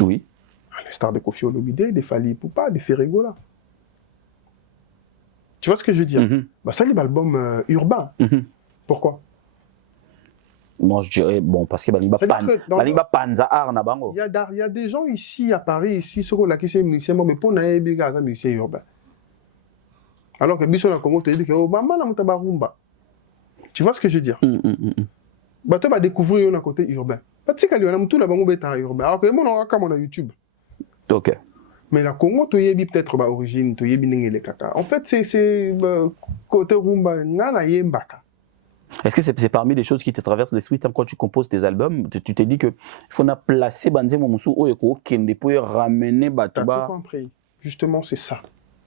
Oui. Les stars de Kofi Olomide, des Fali Poupa, des Ferregola. Tu vois ce que je veux dire? Bah, ça, l'album urbain. Pourquoi? Moi, je dirais, bon, parce que il y a des gens ici à Paris, ici, ceux qui sont musiciens, mais pour les musiciens urbains. Alors que Bisson a Congo te dit que oh, maman, la rumba. Tu vois ce que je veux dire? Bah, tu vas découvrir un côté urbain. Pas de ce qu'il y a tout là-bas, urbain. Alors que moi, on a comme on a YouTube. Ok. Mais la Congo, tu y peut-être origine, tu y les caca. En fait, c'est côté rumba, nana yembaka. Est-ce que c'est parmi les choses qui te traversent l'esprit quand tu composes tes albums? Tu t'es dit qu'il faut placer Banze Momousou Oyeko Kende pour ramener Batuba. T'as tout compris. Justement, c'est ça.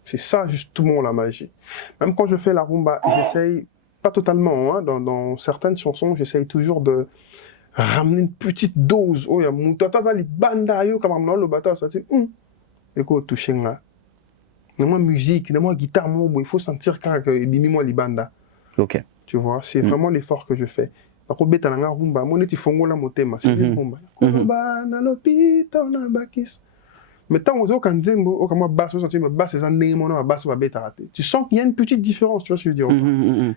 C'est ça, justement, la magie. Même quand je fais la rumba, j'essaye, pas totalement, hein, dans certaines chansons, j'essaye toujours de ramener une petite dose. Oh, il y a mon tata, les banda, yo, comme on le bata, ça dit, écoute, toucher là. Moi, musique, moi, guitare, moi, il faut sentir quand il moi les banda. Ok. Tu vois, c'est vraiment l'effort que je fais. Parce que beta na rumba, moi neti fongo la motema, c'est une rumba. Rumba na lopito na bakis. Mais tant aux autres kanzembo, au comme basse, senti me basse, c'est un némo na basse va beta raté. Tu sens qu'il y a une petite différence, tu vois ce que je veux dire.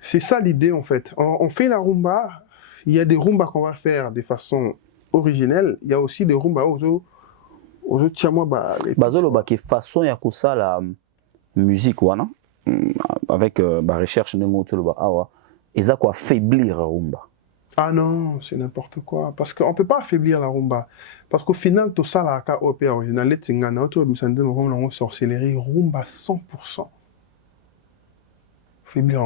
C'est ça l'idée en fait. On fait la rumba, il y a des rumbas qu'on va faire de façon originelle, il y a aussi des rumbas aux autres tchamo ba bazolo ba ke façon ya kosa la musique wana. Avec ma recherche de mots, ils ont quoi affaiblir la rumba. Ah non, c'est n'importe quoi. Parce qu'on ne peut pas affaiblir la rumba. Parce qu'au final, tout ça, la OP original, les Tingana, tout le monde sorcellerie, rumba 100%. Affaiblir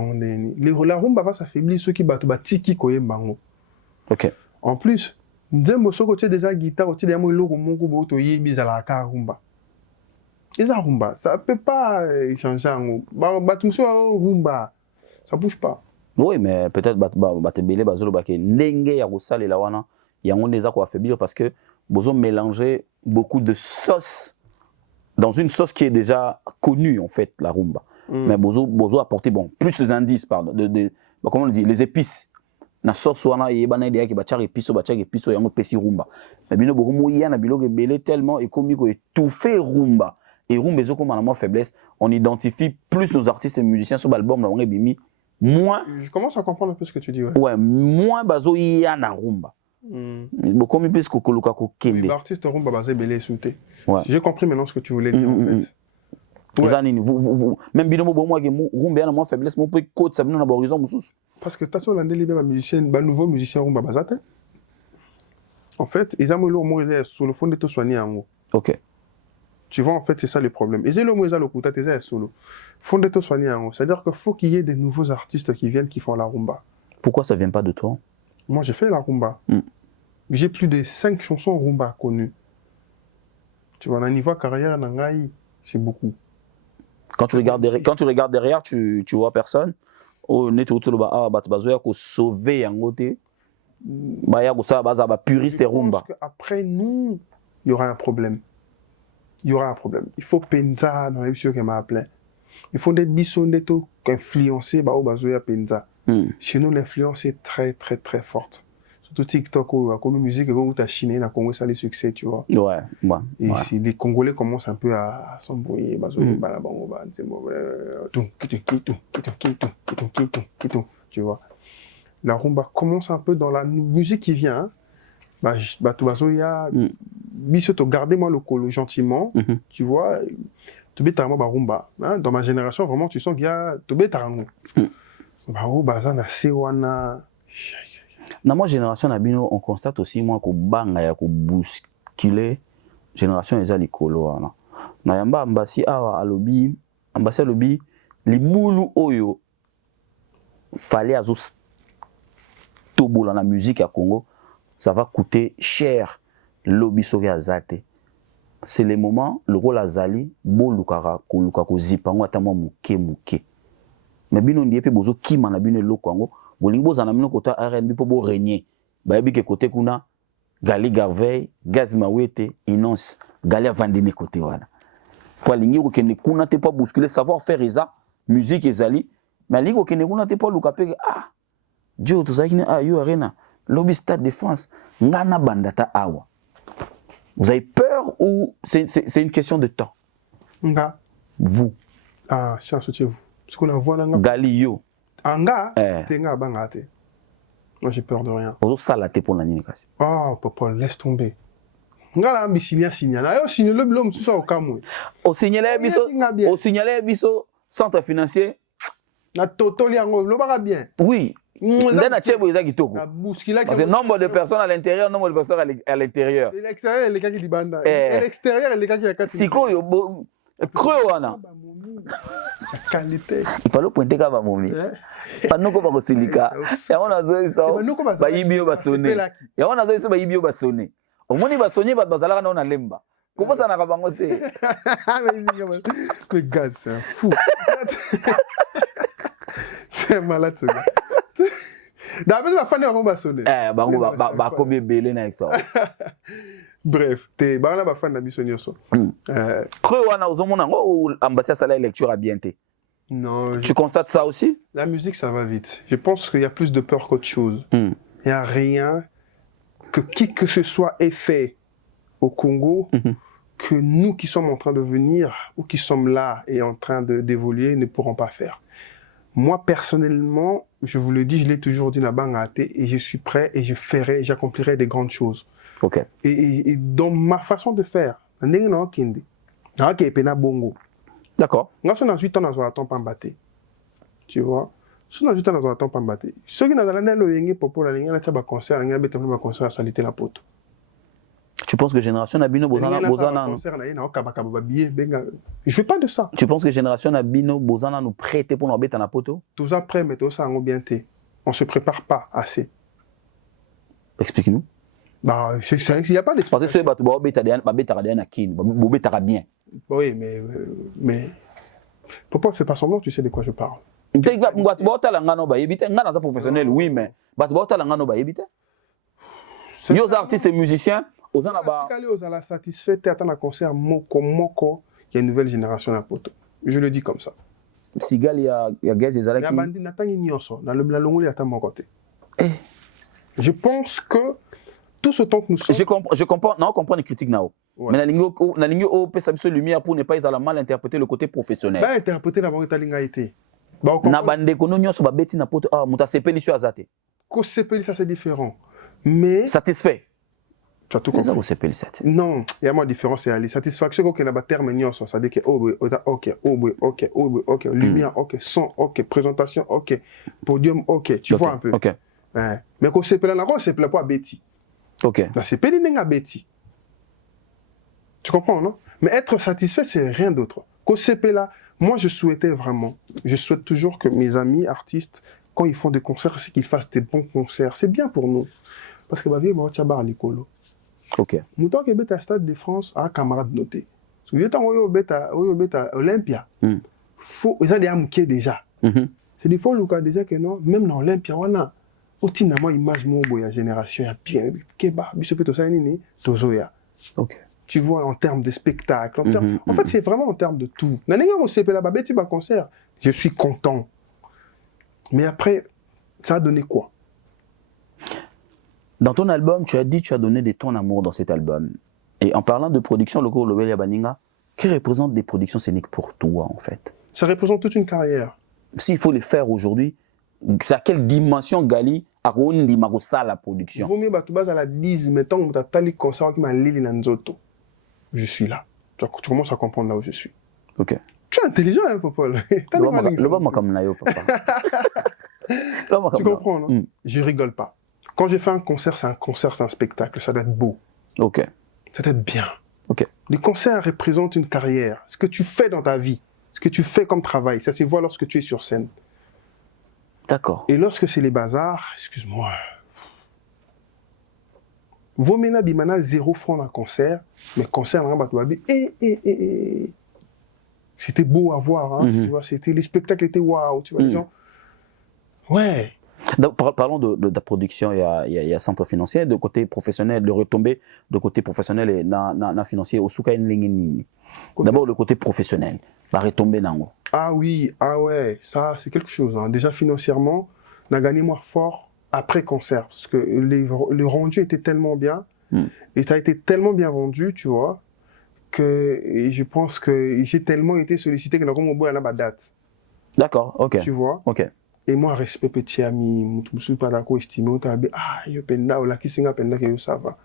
la rumba va s'affaiblir ceux qui battent tiki koye bango. Ok. En plus, nous avons déjà guitare, tu as des logo mongo boto yebi za la rumba. Et ça rumba, ça ne peut pas changer. Rumba, ça ne bouge pas. Oui, mais peut-être parce que vous mélanger beaucoup de sauces dans une sauce qui est déjà connue, en fait, la rumba. Mais vous apporter plus les indices, pardon, comment on dit, les épices. Na sauce wana yebana idea ki bachar épices yango pesi rumba. Mais bino bokumu ya na biloko belé tellement et comme ko étouffer rumba. Et rumba ezoko mana faiblesse, on identifie plus nos artistes et musiciens sur l'album na bimi moins Je commence à comprendre un peu ce que tu dis. Ouais. ouais moins bazo ya na rumba bokomi pesi kokoluka Oui, kokende l'artiste rumba basé belé sauté. Ouais. J'ai compris maintenant ce que tu voulais dire en fait. Ouais. eza nini même bino bomwaki rumba ya na mwa faiblesse mo pe kotisa bino na bahorizon mosusu Parce que tu as landeli ba musicien, ba nouveau musicien rumba bazate. En fait, ils ont le sur le fond de tout soigner en haut. ok Tu vois, en fait, c'est ça le problème. Et j'ai le mot, le coup, t'as solo. Fond de tout soigner en haut. C'est-à-dire qu'il faut qu'il y ait des nouveaux artistes qui viennent, qui font la rumba. pourquoi ça vient pas de toi? Moi, j'ai fait la rumba. J'ai plus de 5 chansons rumba connues. Tu vois, au niveau carrière, c'est beaucoup. Quand tu regardes derrière, tu vois personne. Oh, net autour ba bat bazoya ko sauver yango te. Ba ya ko sa baza ba puriste rumba. Je pense qu'après nous, il y aura un problème. Il y aura un problème. Il faut penza dans l'émission qui m'a appelé. Il faut des bissonnettes influencés ba bazoya penza. Chez nous, l'influence est très très très forte. Surtout TikTok, comme musique, où tu as Chine, na Congo, ça a des succès, tu vois. Ouais, ouais. Et si les Congolais commencent un peu à s'embrouiller, tu vois. La rumba commence un peu dans la musique qui vient. Gardez-moi le colo gentiment, tu vois. Rumba. Dans ma génération, vraiment, tu sens qu'il y a Dans ma génération, on constate aussi moi que banga ya ko bousculer génération eza likolo wana. Na yamba ambasi awa alobi libulu oyo fallait azo tobola na musique ya Congo, ça va coûter cher lobi soki azate. C'est le moment le rôle azali bolukaka koluka ko zipango atama muke. Mais bino ndiye pe bozo kima na bino eloko yango bolingi bozana bino kota R&B po bo régner bayebi ke côté kuna Gali Garvey, Gaz Mawete, Inonce, Gali Avandine côté wana po alingi kokende kuna te po bousculer savoir faire eza musique ezali mais alingi kokende kuna te po luka pe Dieu tozaki ne yo arena lobby Stade de France ngana bandata awa. Vous avez peur ou c'est une question de temps? Nga. Vous. Ah, chance vous. Ce qu'on a vu là. Gali yo. Anga. Tenga bangate. Moi j'ai peur de rien. Ozo sala te pour la nini kasi. Oh papa, laisse tomber. Nga la ambi signer. Yo signer le blom tout ça au Cameroun. Au signaler biso centre financier. Na totoli yango lo baka bien. Oui. Ndana chebo eza kitoko. Parce que nombre de personnes à l'intérieur, nombre de personnes à l'intérieur. L'extérieur, les gars qui libanda. Et l'extérieur, les gars qui a cassé. Siko yo creux wana. Qualité. Il fallait pointer ka ba momi. Panoko ba kosilika. Ya ona zo ça. Ba yibio ba sonné. Ya ona zo ba yibio ba sonné. Omoni ba sonné ba bazalaka na ona lemba. Comment ça na ka bango te? Mais gars, c'est un fou. C'est malade ce gars. D'abord, ma fan est vraiment sonné. Bango ba komi belé na ça. Bref, t'es ba na fan na bisonyo so. Creux wana ozomona ngo ambassade sala lecture à bien té. Non. Tu constates ça aussi? La musique, ça va vite. Je pense qu'il y a plus de peur qu'autre chose. Il n'y a rien que qui que ce soit ait fait au Congo que nous qui sommes en train de venir ou qui sommes là et en train d'évoluer ne pourrons pas faire. Moi, personnellement, je vous le dis, je l'ai toujours dit là-bas, et je suis prêt et je ferai, j'accomplirai des grandes choses. Ok. Et dans ma façon de faire, d'accord. Moi, je suis dans 8 ans dans un temps pas batté. Tu vois? Je suis dans 8 ans dans un temps pas batté. Ceux qui n'ont pas l'année, pour la ligne, il y a un concert, il y a un concert à salité la pote. Tu penses que Génération Nabino Bozana je fais pas de ça. Tu penses que Génération Nabino Bozana nous prête pour nous embêter na poto? Tous après, mais tout ça en bien té. On se prépare pas assez. Explique-nous. Bah, il y a pas de. Parce que c'est bateau bobeta na kin, bobeta bien. Oui, mais pourquoi tu fais pas semblant? Tu sais de quoi je parle. Bateau bota la ngano ba yebite, ngana za professionnel oui, mais bateau bota la ngano ba yebite. Yo artistes et musiciens. Si vous êtes satisfait, tu attends un concert moko, il y a une nouvelle génération à poto. Je le dis comme ça. Sigal, il y a Gaz et Zalaki. Je pense que tout ce temps que nous sommes. Je comprends les critiques. Mais la ligne au peut lumière pour ne pas mal interpréter le côté professionnel. Interpréter la été. Na bande kono nyonso ba beti na poto muta sepeli sur azate. Ko sepeli ça c'est différent. Mais satisfait. Tu as tout compris. Non, il y a moins de différence, c'est la satisfaction qu'on a ba terme nyonso, ça dit que OK, lumière, OK, son, OK, présentation, OK, podium, OK, tu vois un peu. OK. Mais ko sepeli na ko sepeli pas beti. OK. La sepeli nenga beti. Tu comprends, non? Mais être satisfait, c'est rien d'autre. Ko sepeli là, moi je souhaite toujours que mes amis artistes, quand ils font des concerts, c'est qu'ils fassent des bons concerts. C'est bien pour nous. Parce que ma vie, moi, tchabar l'écolo. OK. Mouton qui est à Stade de France, a un camarade noté. Si vous êtes en Olympia, faut, ils ont des amouqués déjà. C'est des fois, Lucas, déjà que non, même dans Olympia, on a, au-dessus de moi, image, mon boy, génération, il y a bien, Keba, Bissopé, tout ça, Nini, Tozoya. OK. Tu vois, en termes de spectacle, en fait, c'est vraiment en termes de tout. Concert, je suis content. Mais après, ça a donné quoi? Dans ton album, tu as dit que tu as donné de ton amour dans cet album. Et en parlant de production, le cours Lobelia Baninga, que représente des productions scéniques pour toi, en fait? Ça représente toute une carrière. S'il faut les faire aujourd'hui, c'est à quelle dimension Gali a rendu la production? Il vaut mieux que à la 10, mettons, tu as tali concert qui m'a lili nanzoto. Je suis là. Tu commences à comprendre là où je suis. OK. Tu es intelligent, hein, Popol. Le bas comme Nayo, papa. Tu comprends, non? Je rigole pas. Quand j'ai fait un concert, c'est un spectacle. Ça doit être beau. OK. Ça doit être bien. OK. Les concerts représentent une carrière. Ce que tu fais dans ta vie, ce que tu fais comme travail, ça se voit lorsque tu es sur scène. D'accord. Et lorsque c'est les bazars, excuse-moi. Vomena bimana 0 francs dans concert, mais concert dans Batouabi, c'était beau à voir, hein, tu vois, les spectacles étaient waouh, tu vois, les gens. Ouais. Parlons de la production, il y a centre financier, de côté professionnel, de retombées de côté professionnel et financier, au souka d'abord le côté professionnel, la retombée nango. Ah oui, ah ouais, ça c'est quelque chose, hein. Déjà financièrement, on a gagné moins fort après concert, parce que le rendu était tellement bien, et ça a été tellement bien vendu, tu vois, que je pense que j'ai tellement été sollicité que nous avons besoin de date. D'accord, OK. Tu vois? OK. Et moi, respect petit ami, je ne suis pas d'accord, estimé, on t'a dit, yo penda, ou la qui singa penda, que ça va.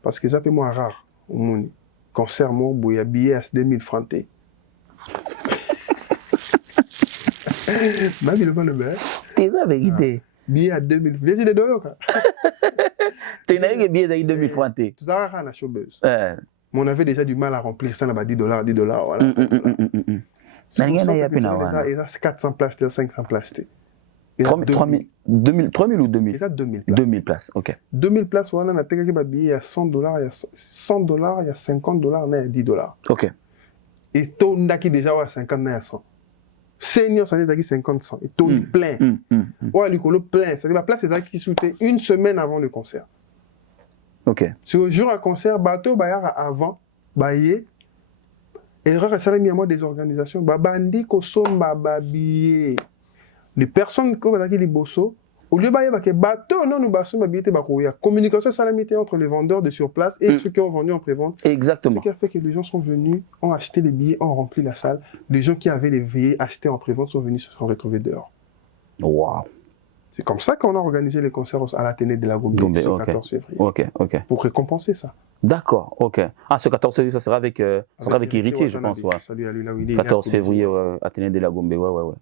Parce que ça peut moi rare, au monde. Concert, moi, il y a billet à 2000 francs. Ma vie, le pas le bien. C'est la vérité. Billet à 2000. Viens de deux, quoi. Tu n'as eu billet à 2000 francs. Tout ça, on a showbuzz. Mais on avait déjà du mal à remplir ça, là-bas, $10, voilà. C'est 400 places, 500 places. 3000 ou 2000? Déjà 2000 places. 2000 places, OK. 2000 places, on a un billet, il y a $100, il y a $100, il y a $50, il y a $10. OK. Et tout le monde qui déjà a 50, il y a 100. Senior, ça dit 50, 100. Et tout plein. Ouais, le plein. Ça dit la place, c'est ça qui sautait une semaine avant le concert. OK. Sur le jour à concert, bateau, avant, baillé. Erreur, ça a mis à moi des organisations. Babandi, Kosomba, Babié. Les personnes qui ont les bossos, au lieu de bateau, non, nous bassons, la communication, ça a mis entre les vendeurs de sur place et ceux qui ont vendu en pré-vente. Exactement. Ce qui a fait que les gens sont venus, ont acheté les billets, ont rempli la salle. Les gens qui avaient les billets achetés en pré-vente sont venus, se sont retrouvés dehors. Waouh. C'est comme ça qu'on a organisé les concerts à l'Athénée de la Gombe le 14 février. OK. Pour récompenser ça. D'accord, OK. Ah, ce 14 février, ça sera avec Héritier, je pense. Ouais. Salut à lui, là où il est. 14 février, Athénée de la Gombe,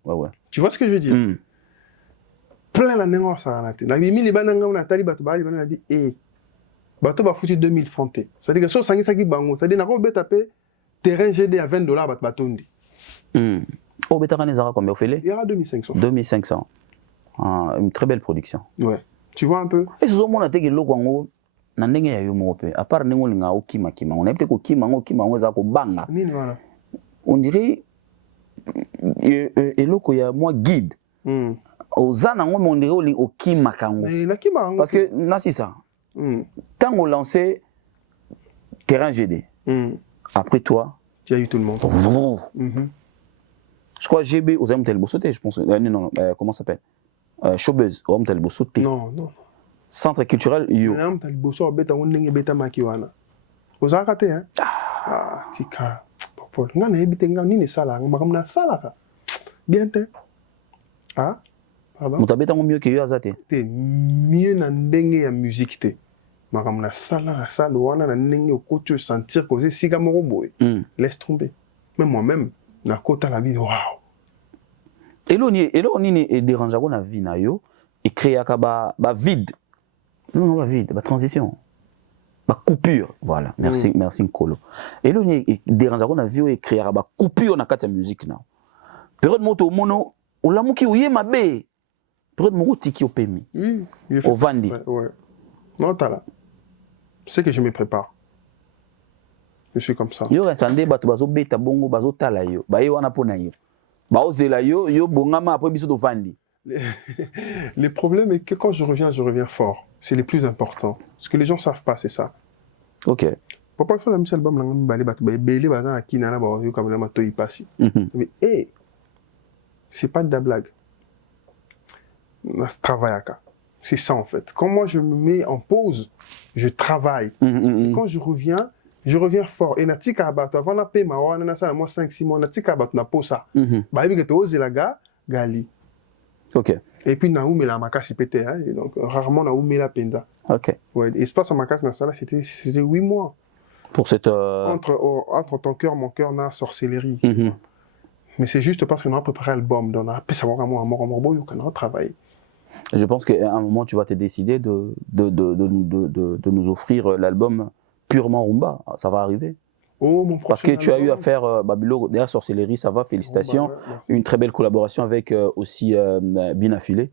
ouais. Tu vois ce que je veux dire? Plein la négo ça en Athénée. La bimi les bananga on a tali bato ba il a dit bato ba foutu 2000 francs. Ça veut dire que so sangi saki bango, ça dit na ko beta pe terrain GD à $20 bato batondi. Au beta nezara combien au félé? Il y aura 2500. 2500. Une très belle production. Ouais. Tu vois un peu? Et ce moment on a teke lokwango na ndenge ya yo mo pe. À part ndenge linga okima. On a peut-être okima za ko banga. Nini voilà. On dirait eloko ya moi guide. Ozana ngombe on dirait okima kango. Parce que nasi ça. Tant on lancé terrain GD. Après toi, tu as eu tout le monde. Je crois GB aux amis tel sauter, je pense. Non, comment ça s'appelle? Showbuzz aux amis tel sauter. Non. Centre culturel yo. Non, tel bosso beta on ndenge beta makiwana. Ozaka te hein? Ah, tika. Paul, ngana ebite ngana nini sala, makamna sala ka. Bien te. Ah, pardon. Mutabeta mieux que yo azate. Te mieux na ndenge ya musique te. Makambo na sala wana na ndenge okoti sentir que sika moko boye. Laisse tomber. Même moi-même, na kota la vie, waouh. Elo nini e dérange ko na vie na yo et créer ba vide. Non, ba vide, ba transition. Ba coupure. Voilà, merci Nkolo. Elo ni e dérange ko na vie et créer ba coupure na kati ya musique na. Période moto mono olamuki oye mabe. Période moko tiki opemi. Oui, au Vandi. Ouais. Non, t'as là. C'est que je me prépare. Je suis comme ça. Yo resande bato bazo beta bongo bazo tala yo. Ba yo wana pona yo. Ba ozela yo bongama après biso to Vandi. Le problème est que quand je reviens fort. C'est le plus important. Ce que les gens savent pas, c'est ça. OK. Pourquoi faire le seul album là balé bato belé bazana kina na ba yo comme na mato y passi. Mais c'est pas de la blague. Je travaille. C'est ça en fait. Quand moi je me mets en pause, je travaille. Et quand je reviens fort. Et natika bato avant na pema wana na ça moi 5-6 mois natika bato na posa. Ba yebi que to zelaga gali. OK. Et puis na oumela makasi pété hein. Donc rarement na oumela penda. OK. Ouais, et je passe à makasi na ça là c'était 8 mois. Pour cette entre ton cœur mon cœur na sorcellerie. Mais c'est juste parce qu'on a préparé l'album, donc on a pu savoir qu'on a travaillé. Je pense qu'à un moment, tu vas te décider de nous offrir l'album purement rumba. Ça va arriver. Oh, mon parce que tu as eu à faire Babylone, derrière Sorcellerie, ça va, félicitations. Oh, bah, ouais. Une très belle collaboration avec aussi Binafilé.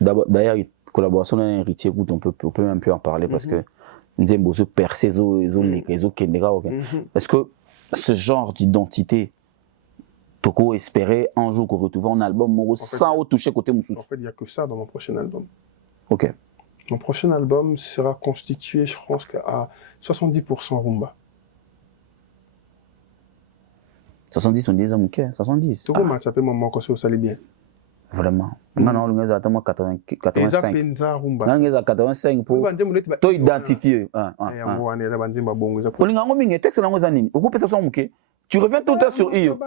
D'ailleurs, collaboration d'un héritier, on peut même plus en parler parce que nous avons percé parce que ce genre d'identité, Toko espérait un jour qu'on retrouve un album sans toucher côté Moussous. En fait, il n'y a que ça dans mon prochain album. Ok. Mon prochain album sera constitué, je pense, à 70% rumba. 70, on dit ça, ok, 70. Toko m'a tapé mon quand ça allait bien. Vraiment. Non, on a 85. rumba. On a 85 pour identifier. Tu reviens tout le temps sur eux.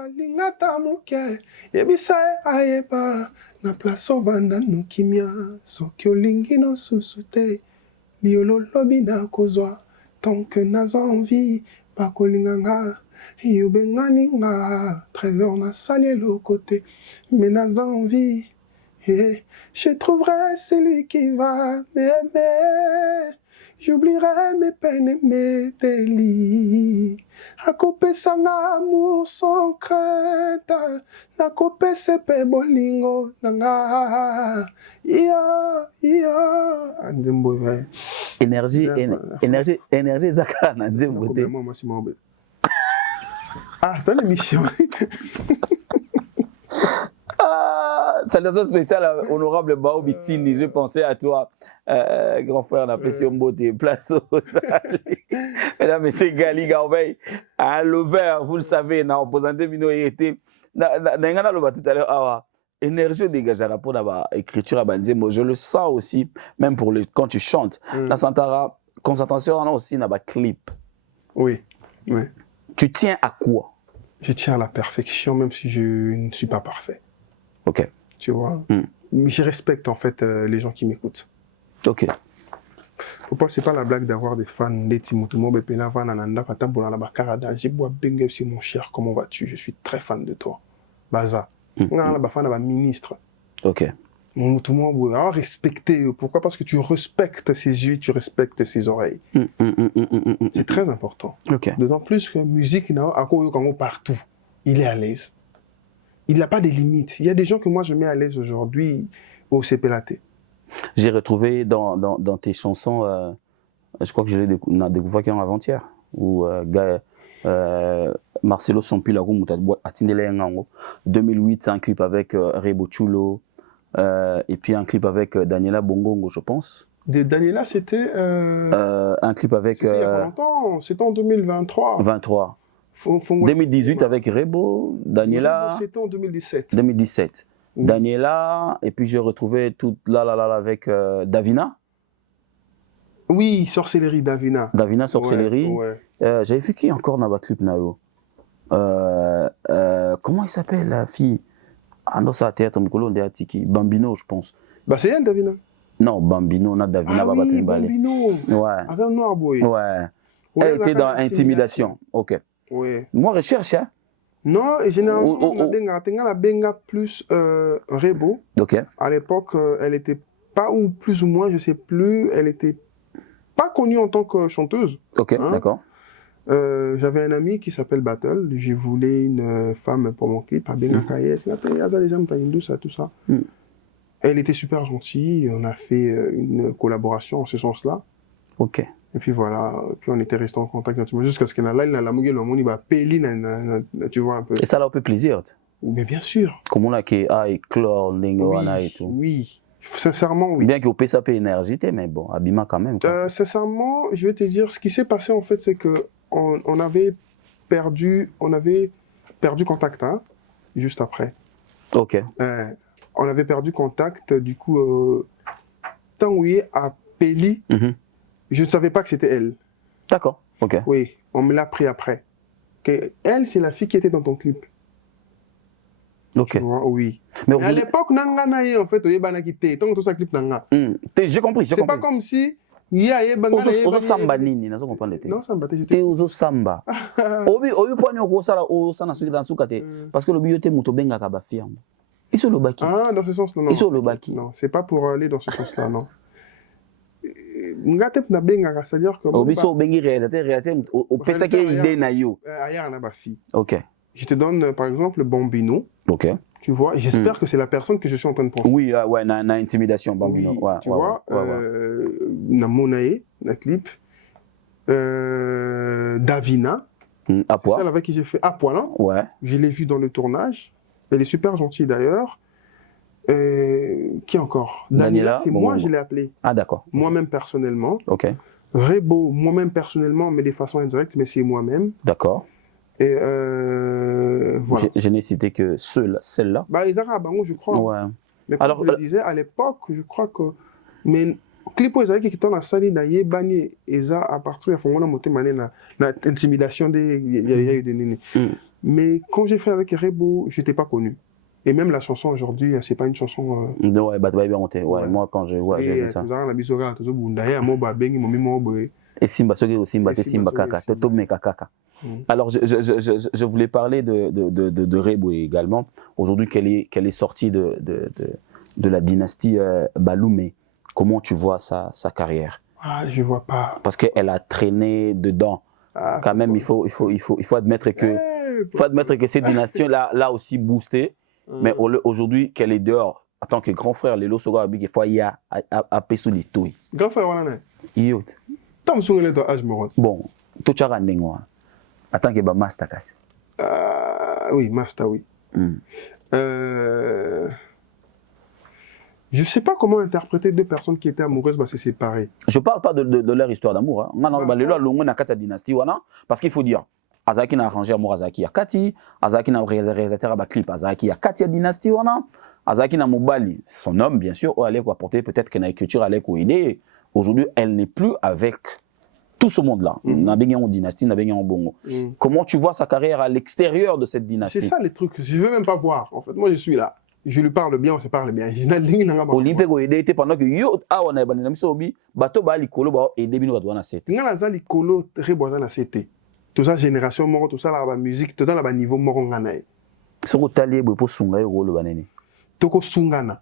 Na place ovanda nukimia soki olingi no susute liolo lobi na kozwa tant que naza envie bakolinganga yobengani nga trésor na sali le côté mais naza envie je trouverai celui qui va m'aimer. J'oublierai mes peines et mes délits. À couper son amour sans crainte. Na couper ses pe bolingo. Nanga. Énergie Zaka na Nzembo. Ah, t'as l'émission. Salutation spéciale à honorable Bao Bitini, j'ai pensé à toi, grand frère, on appelle Siombote, place aux salles. Mesdames, messieurs, Gali Gaubey, à l'ouvert, vous le savez, on a opposé Mino et été, tout à l'heure, énergie dégagée pour l'écriture à Banzemo, je le sens aussi, même pour quand tu chantes. La Santara, concentration, on a aussi un clip. Oui. Tu tiens à quoi? Je tiens à la perfection, même si je ne suis pas parfait. Ok. Tu vois, je respecte en fait les gens qui m'écoutent. Ok. Pourquoi c'est pas la blague d'avoir des fans des Timotumo Bepena Van Ananda Katambola la Bakarada, Jibwa Bengel, c'est mon cher, comment vas-tu? Je suis très fan de toi. Baza. On a la fan ministre. Ok. Mon tout le monde va respecter. Pourquoi? Parce que tu respectes ses yeux, tu respectes ses oreilles. C'est très important. Ok. D'autant plus que musique, partout, il est à l'aise. Il n'a pas de limites. Il y a des gens que moi je mets à l'aise aujourd'hui au CPLAT. J'ai retrouvé dans tes chansons, je crois que je l'ai découvert avant-hier, où Marcelo Sampilago a Tindele Ngango. 2008, c'est un clip avec Rebo Chulo, et puis un clip avec Daniela Bongongo, je pense. Daniela, c'était un clip avec. C'était il y a pas longtemps, c'était en 2023. 2018 avec Rebo, Daniela. C'était en 2017. 2017. Oui. Daniela, et puis j'ai retrouvé tout là avec Davina. Oui, Sorcellerie Davina. Davina, Sorcellerie. Ouais. J'avais vu qui encore dans le clip Nayo. Comment il s'appelle la fille? Ah non, ça théâtre Mkolo de Atiki. Bambino, je pense. Bah, c'est elle, Davina. Non, Bambino, on a Davina Ah oui, Babatrimbale. Bambino. Ouais. Avec un noir, boy. Ouais. Ouais, Elle était dans Intimidation. Ok. Ouais. Moi, recherche, hein. Non, et généralement, Oh, oh, oh. la benga plus Rebo. Ok. À l'époque, elle était pas, ou plus ou moins, je sais plus, elle était pas connue en tant que chanteuse. Ok, Hein. d'accord. J'avais un ami qui s'appelle Battle. Je voulais une femme pour mon clip, à Benga Kayet, tout ça. Mm. Elle était super gentille. On a fait une collaboration en ce sens-là. Ok. Et puis voilà, puis on était restés en contact jusqu'à ce qu'elle a la mouille, tu vois un peu. Et ça l'a fait plaisir. Mais bien sûr. Comme on a qui a éclore, Nengoana et tout. Oui, sincèrement, oui. Bien qu'il y ait ça peu énergie, mais bon, Abima quand même. Quoi. Sincèrement, je vais te dire, ce qui s'est passé en fait, c'est que on avait perdu contact, hein, juste après. Ok. On avait perdu contact, du coup, Tanguy a Peli. Je ne savais pas que c'était elle. D'accord, ok. Oui, on me l'a pris après. Elle, c'est la fille qui était dans ton clip. Ok. Tu vois, oui. Mais à l'époque, Nanga en fait, tant que tout ça clip Nanga. J'ai compris, j'ai compris. C'est pas comme si Ozo samba nini, nazo comprendre te. Non, samba te ozo samba. Obi poani okosala osana suki dans sukate parce que le biote moto benga ka ba firme. Iso le baki. Ah, dans ce sens-là, non. Iso le baki. Non, c'est pas pour aller dans ce sens-là, non. Ngate na benga, c'est-à-dire que Obi so bengi réalité au pesa ke idée na yo. Aya na ba fille. OK. Je te donne par exemple Bambino. OK. Tu vois, j'espère que c'est la personne que je suis en train de penser. Oui, ouais, na intimidation Bambino. Oui, Ouais, tu vois, na Monae, na clip. Davina. À poids. Celle avec qui j'ai fait à poids, là. Ouais. Je l'ai vue dans le tournage. Elle est super gentille d'ailleurs. Qui encore? Daniela, c'est moi, je l'ai appelée. Ah, d'accord. Moi-même personnellement. Ok. Rebo, moi-même personnellement, mais de façon indirecte, mais c'est moi-même. D'accord. Et voilà. Je n'ai cité que celle-là. Bah, les Arabes, je crois. Ouais. Mais comme alors, je le disais, à l'époque, je crois que. Mais clip aux qui étaient dans la salle, d'ailleurs, bani, Eza, à partir de Fongo, monté mané na intimidation des. Il y a eu des nénés. Mais quand j'ai fait avec Rebo, je n'étais pas connu. Et même la chanson aujourd'hui, c'est pas une chanson. Non, ouais, bah, bien monté. Ouais, moi, quand j'ai vu ça. Et Simba, Simba, Simba, Kaka, Toto, Kaka. Alors, je voulais parler de Rebo également. Aujourd'hui, qu'elle est sortie de la dynastie Baloumé. Comment tu vois sa carrière? Ah, je vois pas. Parce qu'elle a traîné dedans. Ah, quand même, il faut admettre que cette dynastie-là aussi boosté. Mais aujourd'hui, qu'elle est dehors, en tant que grand frère, Lelo Soga Abig, il faut y a Pessouli Toui. Grand frère, voilà. Yo. Tom Sungele to Ajmorot. Bon, tout ça rendez-moi. En tant que master casse. Oui, master, oui. Je ne sais pas comment interpréter deux personnes qui étaient amoureuses, c'est séparé. Je ne parle pas de leur histoire d'amour. Hein. Parce qu'il faut dire, Azaki n'a arrangé amour Azaki à Kati, Azaki n'a réalisateur à clip, Azaki à Kati à dynastie, Azaki n'a Mobali, son homme bien sûr, allait apporter peut-être que la écriture allait aider. Aujourd'hui, elle n'est plus avec tout ce monde-là. N'a bien en dynastie, n'a bien en bongo. Comment tu vois sa carrière à l'extérieur de cette dynastie? C'est ça les trucs. Je ne veux même pas voir. En fait, moi je suis là. Je lui parle bien, on se parle bien. Olympique a aidé pendant que yo on a banni sobi bateau ba likolo ba aider bino ba na sete. Ngala za likolo reboza na sete. Toute sa génération mort, tout ça la musique, tout ça la niveau mort ngana. Ce que talier pour sunga yo le banene. Toko sungana.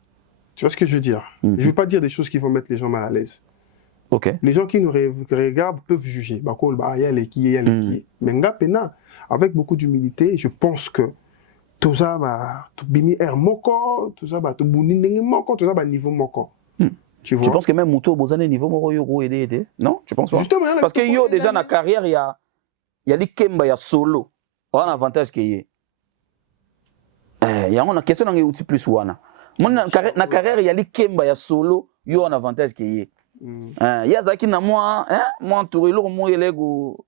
Tu vois ce que je veux dire? Je ne veux pas dire des choses qui vont mettre les gens mal à l'aise. OK. Les gens qui nous regardent peuvent juger. Bah il y a les qui, Mais ngapena avec beaucoup d'humilité, je pense que tout ça va tout bimi air moko, tout ça va tout bouni moko, tout ça va niveau moko. Tu vois? Tu penses que même Mouto Bozane niveau moko yo aider? Non, tu penses pas? Justement, parce que yo déjà dans carrière il y a les Kemba, il y a solo. On a un avantage qui est il y a une question dans outil plus wana. Mon na carrière il y a les Kemba, il y a solo, yo un avantage qui est il y a Zaki na moi moi tourelo mo elego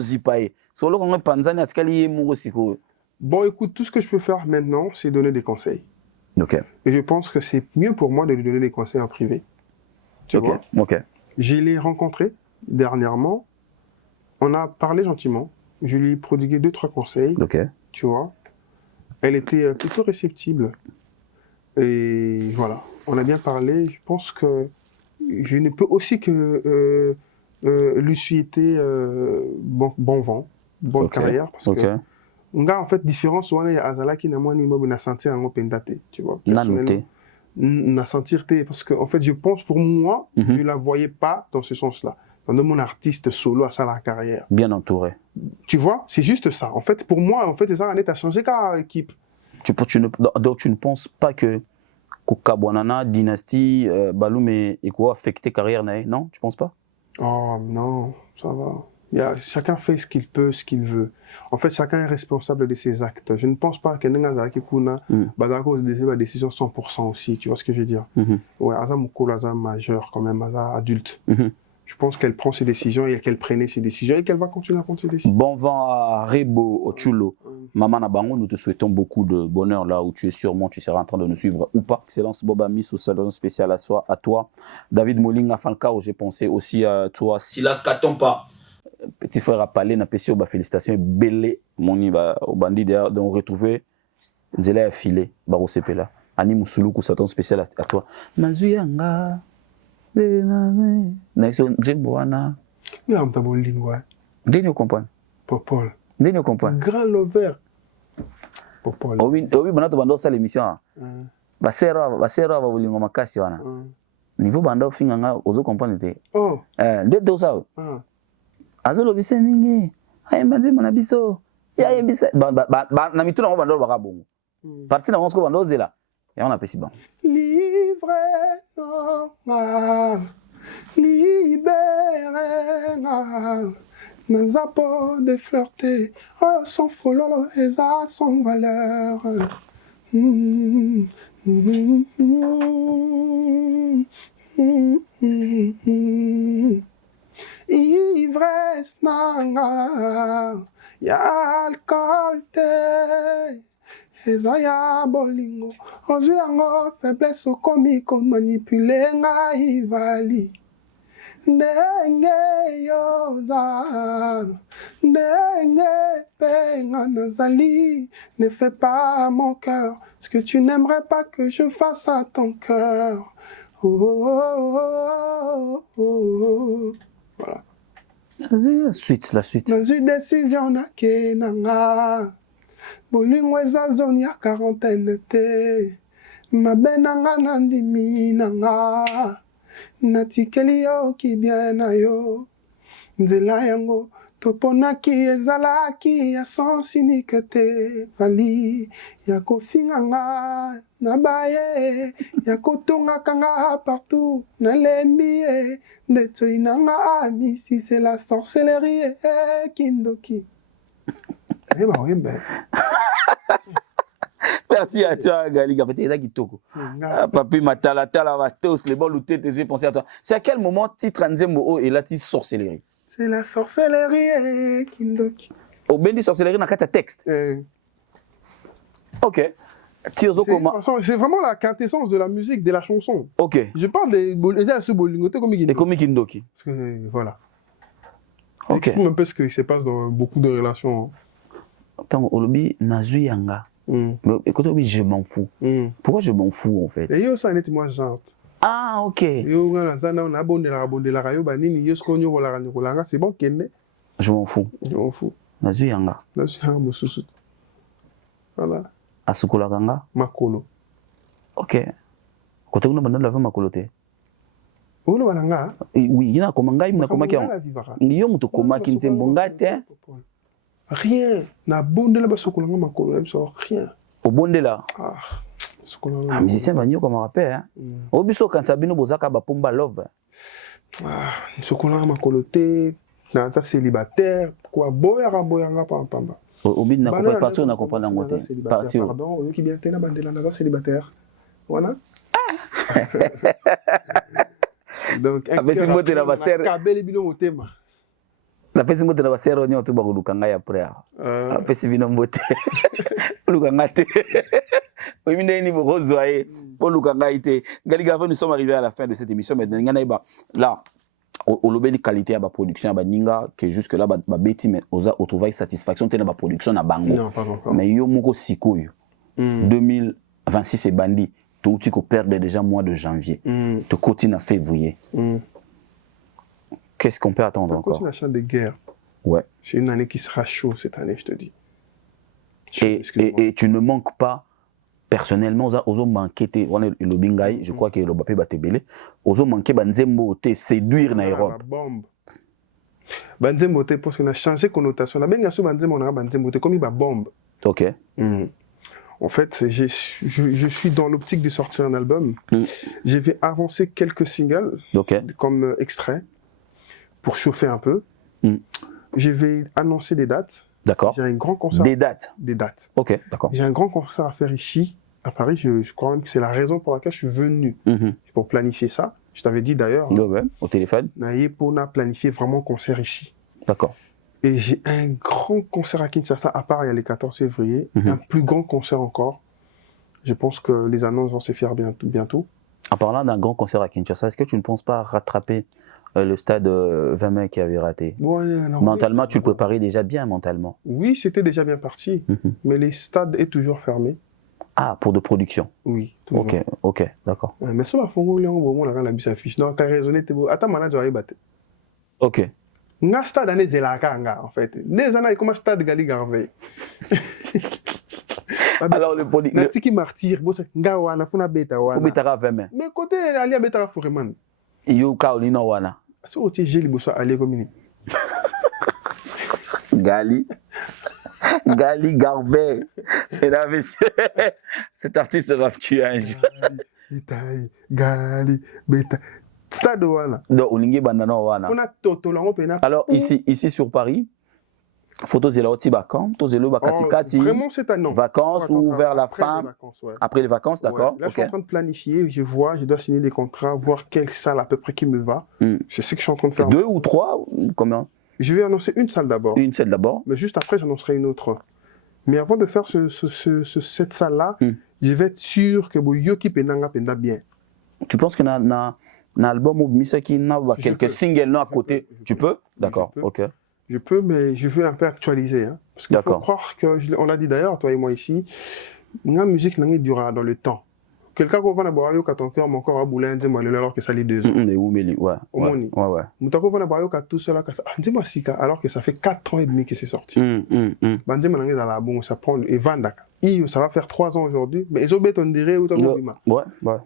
zipaye. Solo quand panzani atikali mo siko. Bon, écoute, tout ce que je peux faire maintenant, c'est donner des conseils. OK. Et je pense que c'est mieux pour moi de lui donner des conseils en privé. Tu vois? OK. Je l'ai rencontré dernièrement. On a parlé gentiment. Je lui ai prodigué 2-3 conseils. OK. Tu vois? Elle était plutôt réceptible. Et voilà, on a bien parlé. Je pense que je ne peux aussi que lui souhaiter bon vent, bonne carrière. Parce que, on a en fait différence. On a Azala qui n'a moins ni mobile, n'a senti un pendate, tu vois. N'a senti parce que en fait, je pense pour moi, je la voyais pas dans ce sens-là. Dans mon artiste solo à ça la carrière. Bien entouré. Tu vois, c'est juste ça. En fait, pour moi, en fait, ça a changé car équipe. Donc tu ne penses pas que Kokabwanana, Dynastie, Baloum et quoi affecté carrière, non? Tu penses pas? Oh non, ça va. Chacun fait ce qu'il peut, ce qu'il veut. En fait, chacun est responsable de ses actes. Je ne pense pas que Nenga Kikuna, Badako la décision 100% aussi, tu vois ce que je veux dire? Ouais, Aza Mukolo, Aza majeur quand même, Aza adulte. Je pense qu'elle prend ses décisions et qu'elle prenait ses décisions et qu'elle va continuer à prendre ses décisions. Bon vent à Rebo, au Chulo. Maman Nabango, nous te souhaitons beaucoup de bonheur là où tu es sûrement, tu seras en train de nous suivre ou pas. Excellence Boba Miss au salon spécial à toi. David Molinga Falcao, j'ai pensé aussi à toi. Silas Katompa, petit frère à Palais, n'a pas félicitations. Belé, moni au bandit de retrouver. Nzela a filé, Baro Sepela. Ani Moussouloukou, salon spécial à toi. Nazuyanga. Jemboana. Il y a un tabou lingua. Dès nous comprendre. Popol. Dès nous comprendre. Grand lover. Popol. Oui, banato bando ça l'émission. Basera va bolingo makasi wana. Niveau bando finganga ozo comprendre te. Oh. Dès tout ça. Azolo bise mingi. Ayemba nzima na biso. Ya yembisa na mituna ngo bando baka bongo. Parti na monsko bando zela. Et on a pessi bon. Livrez libérez nous avons de flirter, oh, son fololo et son valeur. Ivresse nanga, ya alcool te. Ezaya bolingo, ozwi yango faiblesse okomiko manipule nga ivali. Ndenge yoza, ndenge penga nazali, ne fais pas à mon cœur ce que tu n'aimerais pas que je fasse à ton cœur. Oh, oh, oh, oh, oh. Voilà. La suite. Nazwi décision na kenanga. Bolingo eza zone ya quarantaine te. Mabe nanga na ndimi nanga. Natikeli yo ki bien na yo. Nzela yango toponaki ezalaki ya sens unique te. Vali ya kofinga nga na baye. Ya kotongaka nga partout na lembi e. Ndetoi nanga amisi c'est la sorcellerie kindoki. Merci à toi, Galiga. Papi Matala, Vatos, les bons loutés, j'ai pensé à toi. C'est à quel moment titre Nzembo et là, tu sorcellerie? C'est la sorcellerie, Kindoki. Au Bendi sorcellerie, dans le texte. Ok. C'est vraiment la quintessence de la musique, de la chanson. Ok. Je parle des bolingotés comme Kindoki. Parce que, voilà. Ok. Exprime un peu ce qui se passe dans beaucoup de relations. Attends, Olobi, Nazuyanga. Mais écoute, je m'en fous. Pourquoi je m'en fous en fait? Et yo, ça n'est moi genre. Ah, ok. Yo, c'est bon qu'il je m'en fous. Je m'en fous. Nazuyanga. Nazuyanga, Moussoussout. Voilà. Asukulakanga. Makolo. Ok. Côté où nous avons lavé Makolo te. Où nous avons oui, il y a comment gaïm na comment qui il y a muto comment qui nzembongate. Rien. Na bonde là bas sokolanga Makolo même ça rien. Au bonde là. Ah, musicien va comme rappel hein. Au biso quand Sabino bozaka ba pomba love. Ah, sokolanga Makolo te, na ta célibataire, quoi boyanga pamba. Au bid na comprendre partout na comprendre ngote. Partout. Pardon, qui bien tena bandela na célibataire. Voilà. Donc apesi mote na basere. Kabeli bino motema. La pesi mote na basere onyo to ba lukanga ya après. Apesi bino mote. Lukanga te. Oui, mais nous sommes arrivés à la fin de cette émission. Là, au lobby de qualité à la production, à Ninga, que jusque là, Betty, mais au travail satisfaction, tu as la production à Bango. Non, pas encore. Mais yo moko sikoyo. 2026 est bandit. Tu peux perdre déjà mois de janvier. Tu continues en février. Qu'est-ce qu'on peut attendre encore? Continue la chance de guerre. Ouais. C'est une année qui sera chaude cette année, je te dis. Et tu ne manques pas, personnellement, aux manqué, le Bingaï, je crois que le Bapé Batebele, aux manqué Banzembo, te séduire en Europe. Bombe. Banzembo, parce qu'on a changé de connotation. On a bien sûr Banzembo, on a Banzembo, comme une bombe. Ok. En fait, je suis dans l'optique de sortir un album. Je vais avancer quelques singles comme extrait pour chauffer un peu. Je vais annoncer des dates. D'accord. J'ai un grand concert. Des dates. Des dates. Ok, d'accord. J'ai un grand concert à faire ici, à Paris. Je crois même que c'est la raison pour laquelle je suis venu pour planifier ça. Je t'avais dit d'ailleurs. Ouais, au téléphone. On a planifié vraiment un concert ici. D'accord. Et j'ai un grand concert à Kinshasa, à part il y a le 14 février. Un plus grand concert encore. Je pense que les annonces vont se faire bientôt. En parlant d'un grand concert à Kinshasa, est-ce que tu ne penses pas rattraper le stade 20 mai qui avait raté? Mentalement, tu le préparais déjà bien mentalement? Oui, c'était déjà bien parti. Mais les stades est toujours fermés. Ah, pour de production? Oui. Toujours. Ok, d'accord. Mais ça va faire la bise affiche. Non, quand raisonner, attends, manager, il battre. Ok. Nga stade ane zelaka nga en fait. Les années comment stade gali garvey. Alors le poli. Na tiki martyr bosse nga wana funa beta wana. Faut beta veme. Mais côté ali beta foreman. Yo ka olina wana. So ti jeli bosso ali komini. Gali Garvey. Et cet artiste va tuer un jour. Gali beta. Stade wana. Donc olingi bandana wana. Alors ici sur Paris, photos de la Otibakan, photos de l'eau Bakatikati. Vraiment cette année. Vacances ou vers la fin. Après les vacances, d'accord. Là je suis en train de planifier, je dois signer des contrats, voir quelle salle à peu près qui me va. C'est ce que je suis en train de faire. 2 ou 3, combien? Je vais annoncer une salle d'abord. Une salle d'abord. Mais juste après j'annoncerai une autre. Mais avant de faire cette salle là, je vais être sûr que Yoki Penanga penda bien. Tu penses que un album ou Misaki n'a quelques singles à côté, tu peux? D'accord, ok. Je peux, mais je veux un peu actualiser. Hein, parce qu'il faut croire que, on l'a dit d'ailleurs, toi et moi ici, la musique durera dans le temps. Quelqu'un qui va avoir eu ton cœur, mon corps a boulé un dimanche, alors que ça l'est 2 ans. Ouais. Moutako va avoir eu tout cela, alors que ça fait 4 ans et demi que c'est sorti. Ça prend, et Vandaka. Ça va faire 3 ans aujourd'hui, mais ils ont on dirait ou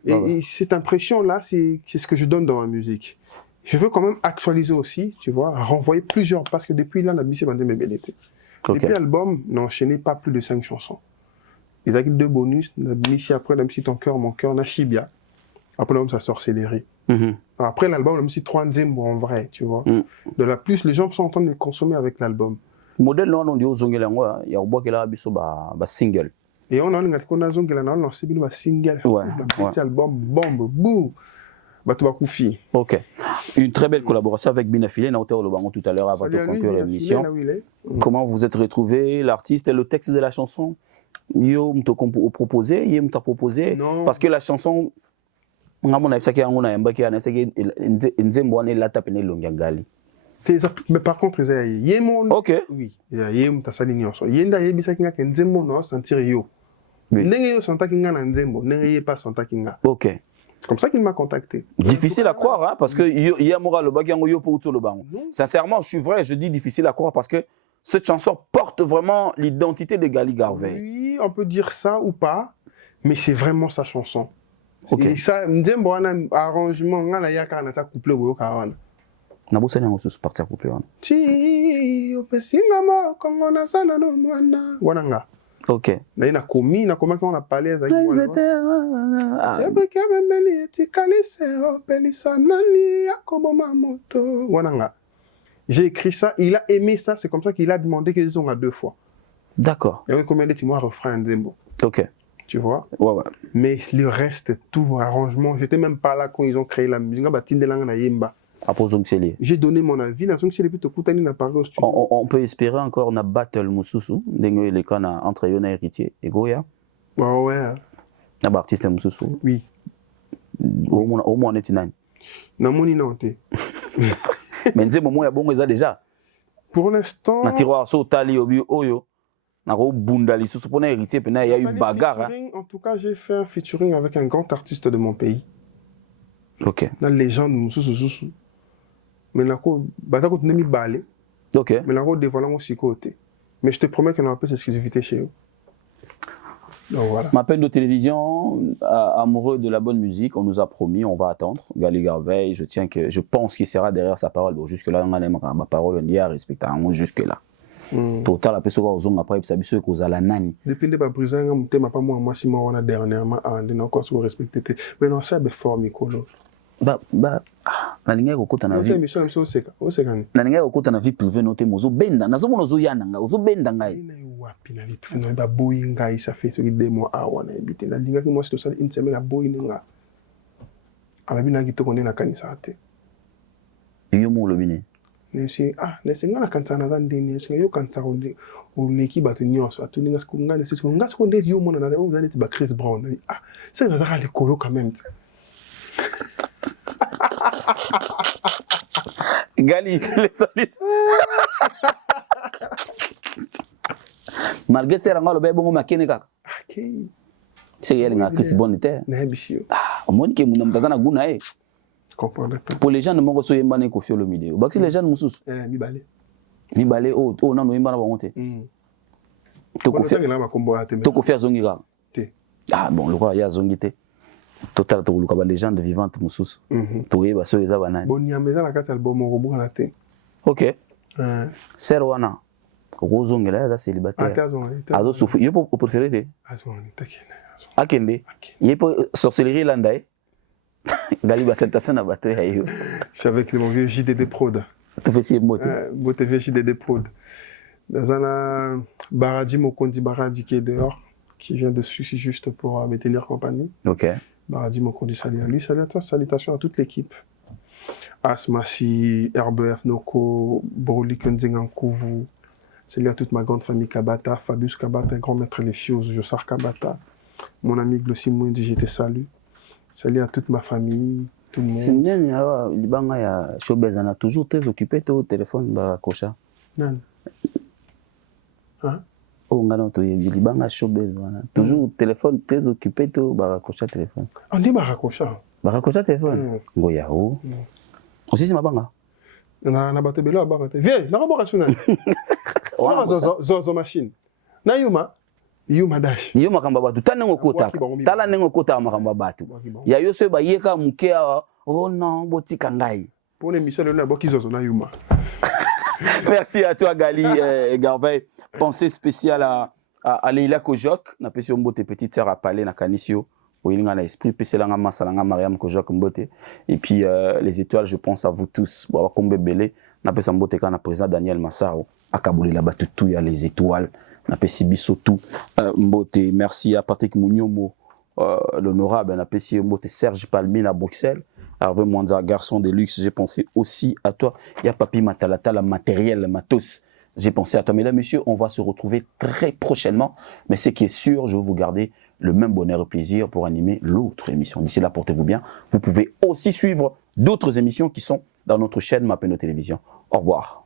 et cette impression-là, c'est ce que je donne dans ma musique. Je veux quand même actualiser aussi, tu vois, renvoyer plusieurs, parce que depuis là, la musique m'a dit, mais belle. Depuis l'album, n'enchaînez pas plus de 5 chansons. Il y a 2 bonus, ici après, la musique Ton cœur, mon cœur, Nashibia. Après l'album, ça sort Céleri. Après l'album, la musique 3e, en vrai, tu vois. De la plus, les gens sont en train de consommer avec l'album. Modèle non on dit aux Zongelango, il y a au bois qui a biso ba single. Et on a un Zongelango, on a lancé un single. Petit album, bombe, bouh. Batouakoufi. Ok. Une très belle collaboration avec Binafile, on a le banc tout à l'heure avant de conclure l'émission. Comment vous êtes retrouvés, l'artiste et le texte de la chanson? Yo m't'a proposé, yo m't'a proposé. Parce que la chanson, mais par contre, ok. Oui, ok. C'est comme ça qu'il m'a contacté. Difficile à croire, hein, parce que sincèrement, je suis vrai, je dis difficile à croire parce que cette chanson porte vraiment l'identité de Gali Garvey. Oui, on peut dire ça ou pas, mais c'est vraiment sa chanson. Okay. Et ça, arrangement, on a un couple au Kawana. Na bossa na musu partir couple wana. Ti opesinga mo kongo na sana no mwana. Wananga. OK. Na komi na comment on a parlé avec moi. Tebe kebe meli tikalise opelisa nani akoboma moto. Wananga. J'ai écrit ça, il a aimé ça, c'est comme ça qu'il a demandé qu'ils ont à 2 fois. D'accord. Il y avait combien de mois refrain Nzembo. OK. Tu vois? Ouais. Mais le reste, tout, arrangement, j'étais même pas là quand ils ont créé la musique. J'ai donné mon avis. On peut espérer encore une battle Moussousou, entre Yona Héritier et Goya. Ouais. Un artiste Moussousou. Oui. Au moins on est nine. Non, mon inanté. Mais Nzembo, il y a bon déjà. Pour l'instant. Un tiroir so tali obi oyo. nako bunda lisusu pona héritier pena il y a eu bagarre. Hein. En tout cas, j'ai fait un featuring avec un grand artiste de mon pays. OK. La légende Moussou. Mais nako batako tenemi balé. OK. Mais nako dévoilant aussi côté. Mais je te promets qu'on a un peu d'exclusivité chez eux. Donc voilà. Ma peine de télévision, amoureux de la bonne musique, on nous a promis, on va attendre. Gali Garveil, je pense qu'il sera derrière sa parole. Bon, jusque-là, on a ma parole, on dit à respecter jusque-là. Total, la personne qui a après, ça veut dire la nani. Depuis que je suis je ma pas moi si moi on a dernièrement on encore sur respecter. Mais non, ça c'est fort micolo. Na linga kokota na vie. Na linga kokota na vie privée noté mozo benda, nazo mono zo yananga, ozo benda ngai. Wapi na vie privée ba boy ngai ça fait sur 2 mois awana ebité na linga ki moi c'est ça une semaine na boy nga. Ala bina ki to konde na kanisa te. Yo mo lobine. Nesi nesi ngana kanisa na ndeni, nesi yo kanisa konde o leki batu nyonso atuninga sikunga nesi sikunga sikonde yo mona na o zali ti ba Chris Brown. C'est na dara le colo quand même. Gali, les solides. Malgré ça, on a le bon makene kaka. C'est elle nga Chris Brown était. Au moins que mon mtazana guna eh. Comprendre. Pour les gens ne m'ont reçu mbane ko fiolo vidéo. Baxi les gens mususu. Mi balé oh non no mbana ba honte. To ko faire zongi ga. Ah bon, le roi ya zongi te. Total to luka ba légende vivante mususu. To yeba so eza banani. Bon nyameza na kati album okobuka na te. OK. Serwana. Kozongela ya célibataire. Azo souffrir. Yo pour préférer te. Akende. Yepo sorcellerie landae. Gali ba sentation na bateau ya yo. C'est avec mon vieux JDD Prod. Tu fais si moto. Bote vieux JDD Prod. Dans un Baradi Mokondi Baradi qui est dehors, qui vient dessus juste pour me tenir compagnie. OK. Baradi Mokondi, salut à lui, salut à toi, salutations à toute l'équipe. Asmasi, RBF Noko, Broly Kenzingankouvu, salut à toute ma grande famille Kabata, Fabius Kabata, grand maître Les Fios, Jossar Kabata, mon ami Glossi Mouindi, je te salue. Salut à toute ma famille, tout le monde. C'est bien, Libanga ya showbiz, on a toujours très occupé au téléphone, bah, Kocha. Non. Hein? Oh, on a Libanga showbiz, toujours téléphone très occupé, bah, Kocha téléphone. On dit Barakocha. Barakocha téléphone? Goyao. Aussi, c'est ma banga. On a battu Belo à Barate. Viens, on a battu Zozo machine. Na Yuma. Yuma dash. Yuma kamba batu. Tanengo kota. Tala nengo kota makamba batu. Ya yose ba yeka mukea. Oh non, boti kangai. Pour l'émission de la Boki Zozo na Yuma. Merci à toi Gali Garveil. Pensée spéciale à Leila Kojok. Na pesi ombote petite sœur à Palais na Kanisio. Il a l'esprit, Mariam Kojok Mbote. Et puis les étoiles, je pense à vous tous. Comme Bébélé, n'a pas Mbote quand le président Daniel Massao a Kaboulé là-bas tout, il y a les étoiles. N'a pas Sibiso tout. Mbote, merci à Patrick Mouniomo, l'honorable, n'a pas Mbote Serge Palmine à Bruxelles. Hervé Mwanza, garçon de luxe, j'ai pensé aussi à toi. Il y a Papi Matalata, le matériel, le matos. J'ai pensé à toi. Mesdames, messieurs, on va se retrouver très prochainement. Mais ce qui est sûr, je vais vous garder le même bonheur et plaisir pour animer l'autre émission. D'ici là, portez-vous bien. Vous pouvez aussi suivre d'autres émissions qui sont dans notre chaîne Mapeno Télévision. Au revoir.